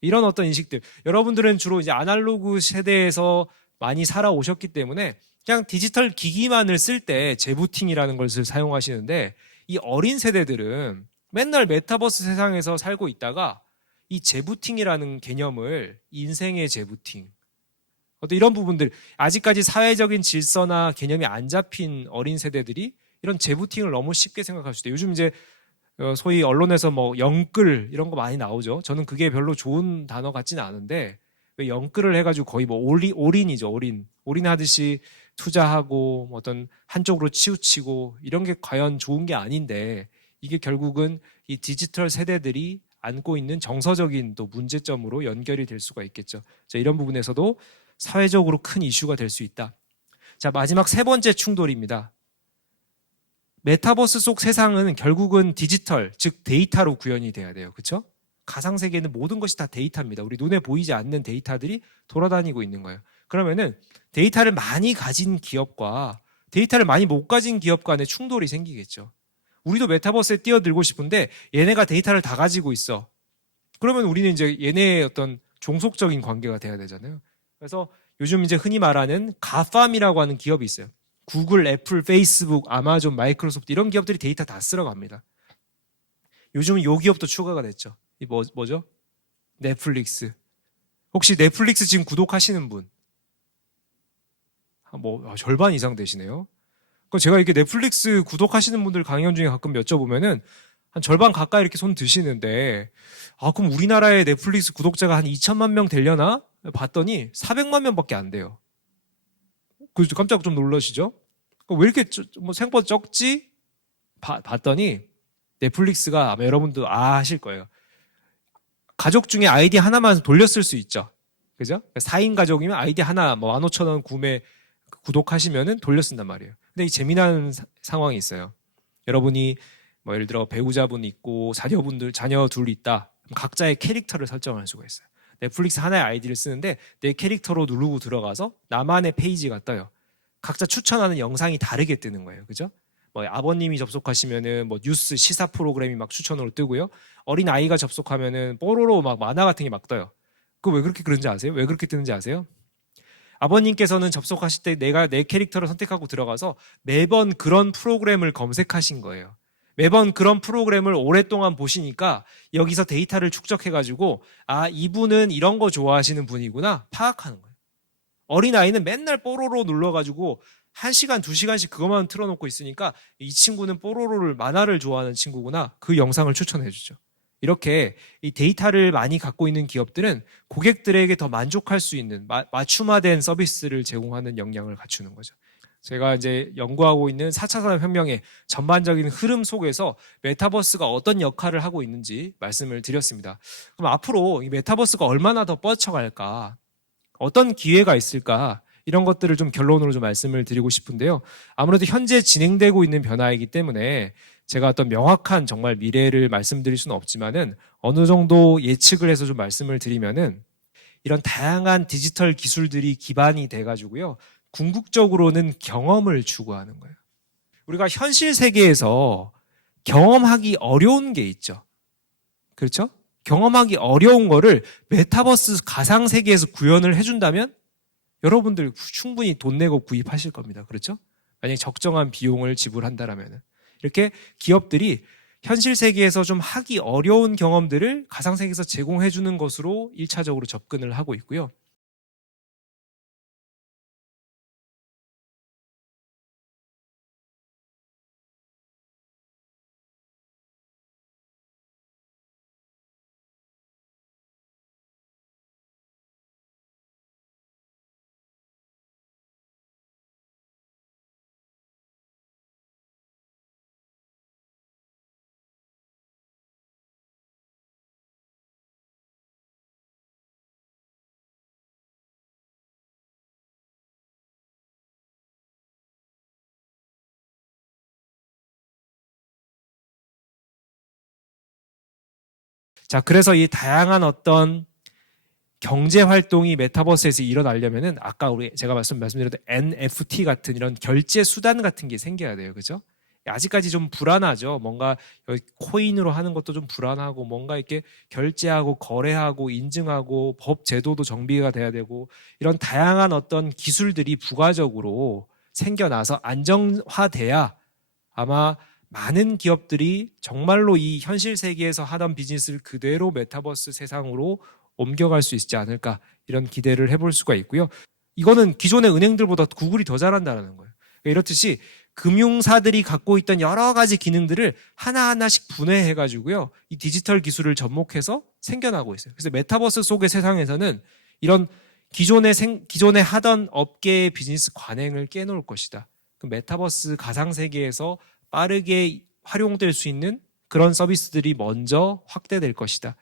이런 어떤 인식들. 여러분들은 주로 이제 아날로그 세대에서 많이 살아오셨기 때문에 그냥 디지털 기기만을 쓸 때 재부팅이라는 것을 사용하시는데 이 어린 세대들은 맨날 메타버스 세상에서 살고 있다가 이 재부팅이라는 개념을 인생의 재부팅, 어떤 이런 부분들, 아직까지 사회적인 질서나 개념이 안 잡힌 어린 세대들이 이런 재부팅을 너무 쉽게 생각할 수 있어요. 요즘 이제 소위 언론에서 뭐 영끌 이런 거 많이 나오죠. 저는 그게 별로 좋은 단어 같지는 않은데 왜 영끌을 해가지고 거의 뭐 올인이죠. 올인 하듯이 투자하고 뭐 어떤 한쪽으로 치우치고 이런 게 과연 좋은 게 아닌데 이게 결국은 이 디지털 세대들이 안고 있는 정서적인 또 문제점으로 연결이 될 수가 있겠죠. 자, 이런 부분에서도 사회적으로 큰 이슈가 될 수 있다. 자, 마지막 세 번째 충돌입니다. 메타버스 속 세상은 결국은 디지털, 즉 데이터로 구현이 돼야 돼요. 그렇죠? 가상 세계는 모든 것이 다 데이터입니다. 우리 눈에 보이지 않는 데이터들이 돌아다니고 있는 거예요. 그러면은 데이터를 많이 가진 기업과 데이터를 많이 못 가진 기업 간의 충돌이 생기겠죠. 우리도 메타버스에 뛰어들고 싶은데 얘네가 데이터를 다 가지고 있어. 그러면 우리는 이제 얘네의 어떤 종속적인 관계가 돼야 되잖아요. 그래서 요즘 이제 흔히 말하는 가팜이라고 하는 기업이 있어요. 구글, 애플, 페이스북, 아마존, 마이크로소프트 이런 기업들이 데이터 다 쓸어 갑니다. 요즘은 요 기업도 추가가 됐죠. 이 뭐죠? 넷플릭스. 혹시 넷플릭스 지금 구독하시는 분? 절반 이상 되시네요. 그럼 제가 이렇게 넷플릭스 구독하시는 분들 강연 중에 가끔 여쭤보면은 한 절반 가까이 이렇게 손 드시는데 그럼 우리나라의 넷플릭스 구독자가 한 2천만 명 되려나? 봤더니 400만 명밖에 안 돼요. 그래서 깜짝 좀 놀라시죠? 왜 이렇게 뭐 생각보다 적지? 봤더니 넷플릭스가 아마 여러분도 하실 거예요. 가족 중에 아이디 하나만 돌렸을 수 있죠. 그죠? 4인 가족이면 아이디 하나 뭐 15,000원 구매 구독하시면은 돌려 쓴단 말이에요. 근데 이 재미난 상황이 있어요. 여러분이 뭐 예를 들어 배우자분이 있고 자녀 둘 있다. 각자의 캐릭터를 설정할 수가 있어요. 넷플릭스 하나의 아이디를 쓰는데 내 캐릭터로 누르고 들어가서 나만의 페이지가 떠요. 각자 추천하는 영상이 다르게 뜨는 거예요. 그죠? 뭐 아버님이 접속하시면은 뭐 뉴스 시사 프로그램이 막 추천으로 뜨고요. 어린 아이가 접속하면은 뽀로로 막 만화 같은 게 막 떠요. 그거 왜 그렇게 그런지 아세요? 왜 그렇게 뜨는지 아세요? 아버님께서는 접속하실 때 내가 내 캐릭터를 선택하고 들어가서 매번 그런 프로그램을 검색하신 거예요. 매번 그런 프로그램을 오랫동안 보시니까 여기서 데이터를 축적해가지고 이분은 이런 거 좋아하시는 분이구나 파악하는 거예요. 어린아이는 맨날 뽀로로 눌러가지고 1시간, 2시간씩 그것만 틀어놓고 있으니까 이 친구는 뽀로로를 만화를 좋아하는 친구구나 그 영상을 추천해주죠. 이렇게 이 데이터를 많이 갖고 있는 기업들은 고객들에게 더 만족할 수 있는 맞춤화된 서비스를 제공하는 역량을 갖추는 거죠. 제가 이제 연구하고 있는 4차 산업혁명의 전반적인 흐름 속에서 메타버스가 어떤 역할을 하고 있는지 말씀을 드렸습니다. 그럼 앞으로 이 메타버스가 얼마나 더 뻗쳐갈까? 어떤 기회가 있을까? 이런 것들을 좀 결론으로 좀 말씀을 드리고 싶은데요. 아무래도 현재 진행되고 있는 변화이기 때문에 제가 어떤 명확한 정말 미래를 말씀드릴 수는 없지만은 어느 정도 예측을 해서 좀 말씀을 드리면은 이런 다양한 디지털 기술들이 기반이 돼가지고요. 궁극적으로는 경험을 추구하는 거예요. 우리가 현실 세계에서 경험하기 어려운 게 있죠. 그렇죠? 경험하기 어려운 거를 메타버스 가상 세계에서 구현을 해준다면 여러분들 충분히 돈 내고 구입하실 겁니다. 그렇죠? 만약에 적정한 비용을 지불한다라면 이렇게 기업들이 현실 세계에서 좀 하기 어려운 경험들을 가상 세계에서 제공해 주는 것으로 1차적으로 접근을 하고 있고요. 자, 그래서 이 다양한 어떤 경제 활동이 메타버스에서 일어나려면은 아까 제가 말씀드렸던 NFT 같은 이런 결제 수단 같은 게 생겨야 돼요. 그죠? 아직까지 좀 불안하죠. 뭔가 코인으로 하는 것도 좀 불안하고 뭔가 이렇게 결제하고 거래하고 인증하고 법 제도도 정비가 돼야 되고 이런 다양한 어떤 기술들이 부가적으로 생겨나서 안정화돼야 아마 많은 기업들이 정말로 이 현실 세계에서 하던 비즈니스를 그대로 메타버스 세상으로 옮겨갈 수 있지 않을까 이런 기대를 해볼 수가 있고요. 이거는 기존의 은행들보다 구글이 더 잘한다는 거예요. 이렇듯이 금융사들이 갖고 있던 여러 가지 기능들을 하나하나씩 분해해가지고요. 이 디지털 기술을 접목해서 생겨나고 있어요. 그래서 메타버스 속의 세상에서는 이런 기존에 하던 업계의 비즈니스 관행을 깨놓을 것이다. 그 메타버스 가상세계에서 빠르게 활용될 수 있는 그런 서비스들이 먼저 확대될 것이다.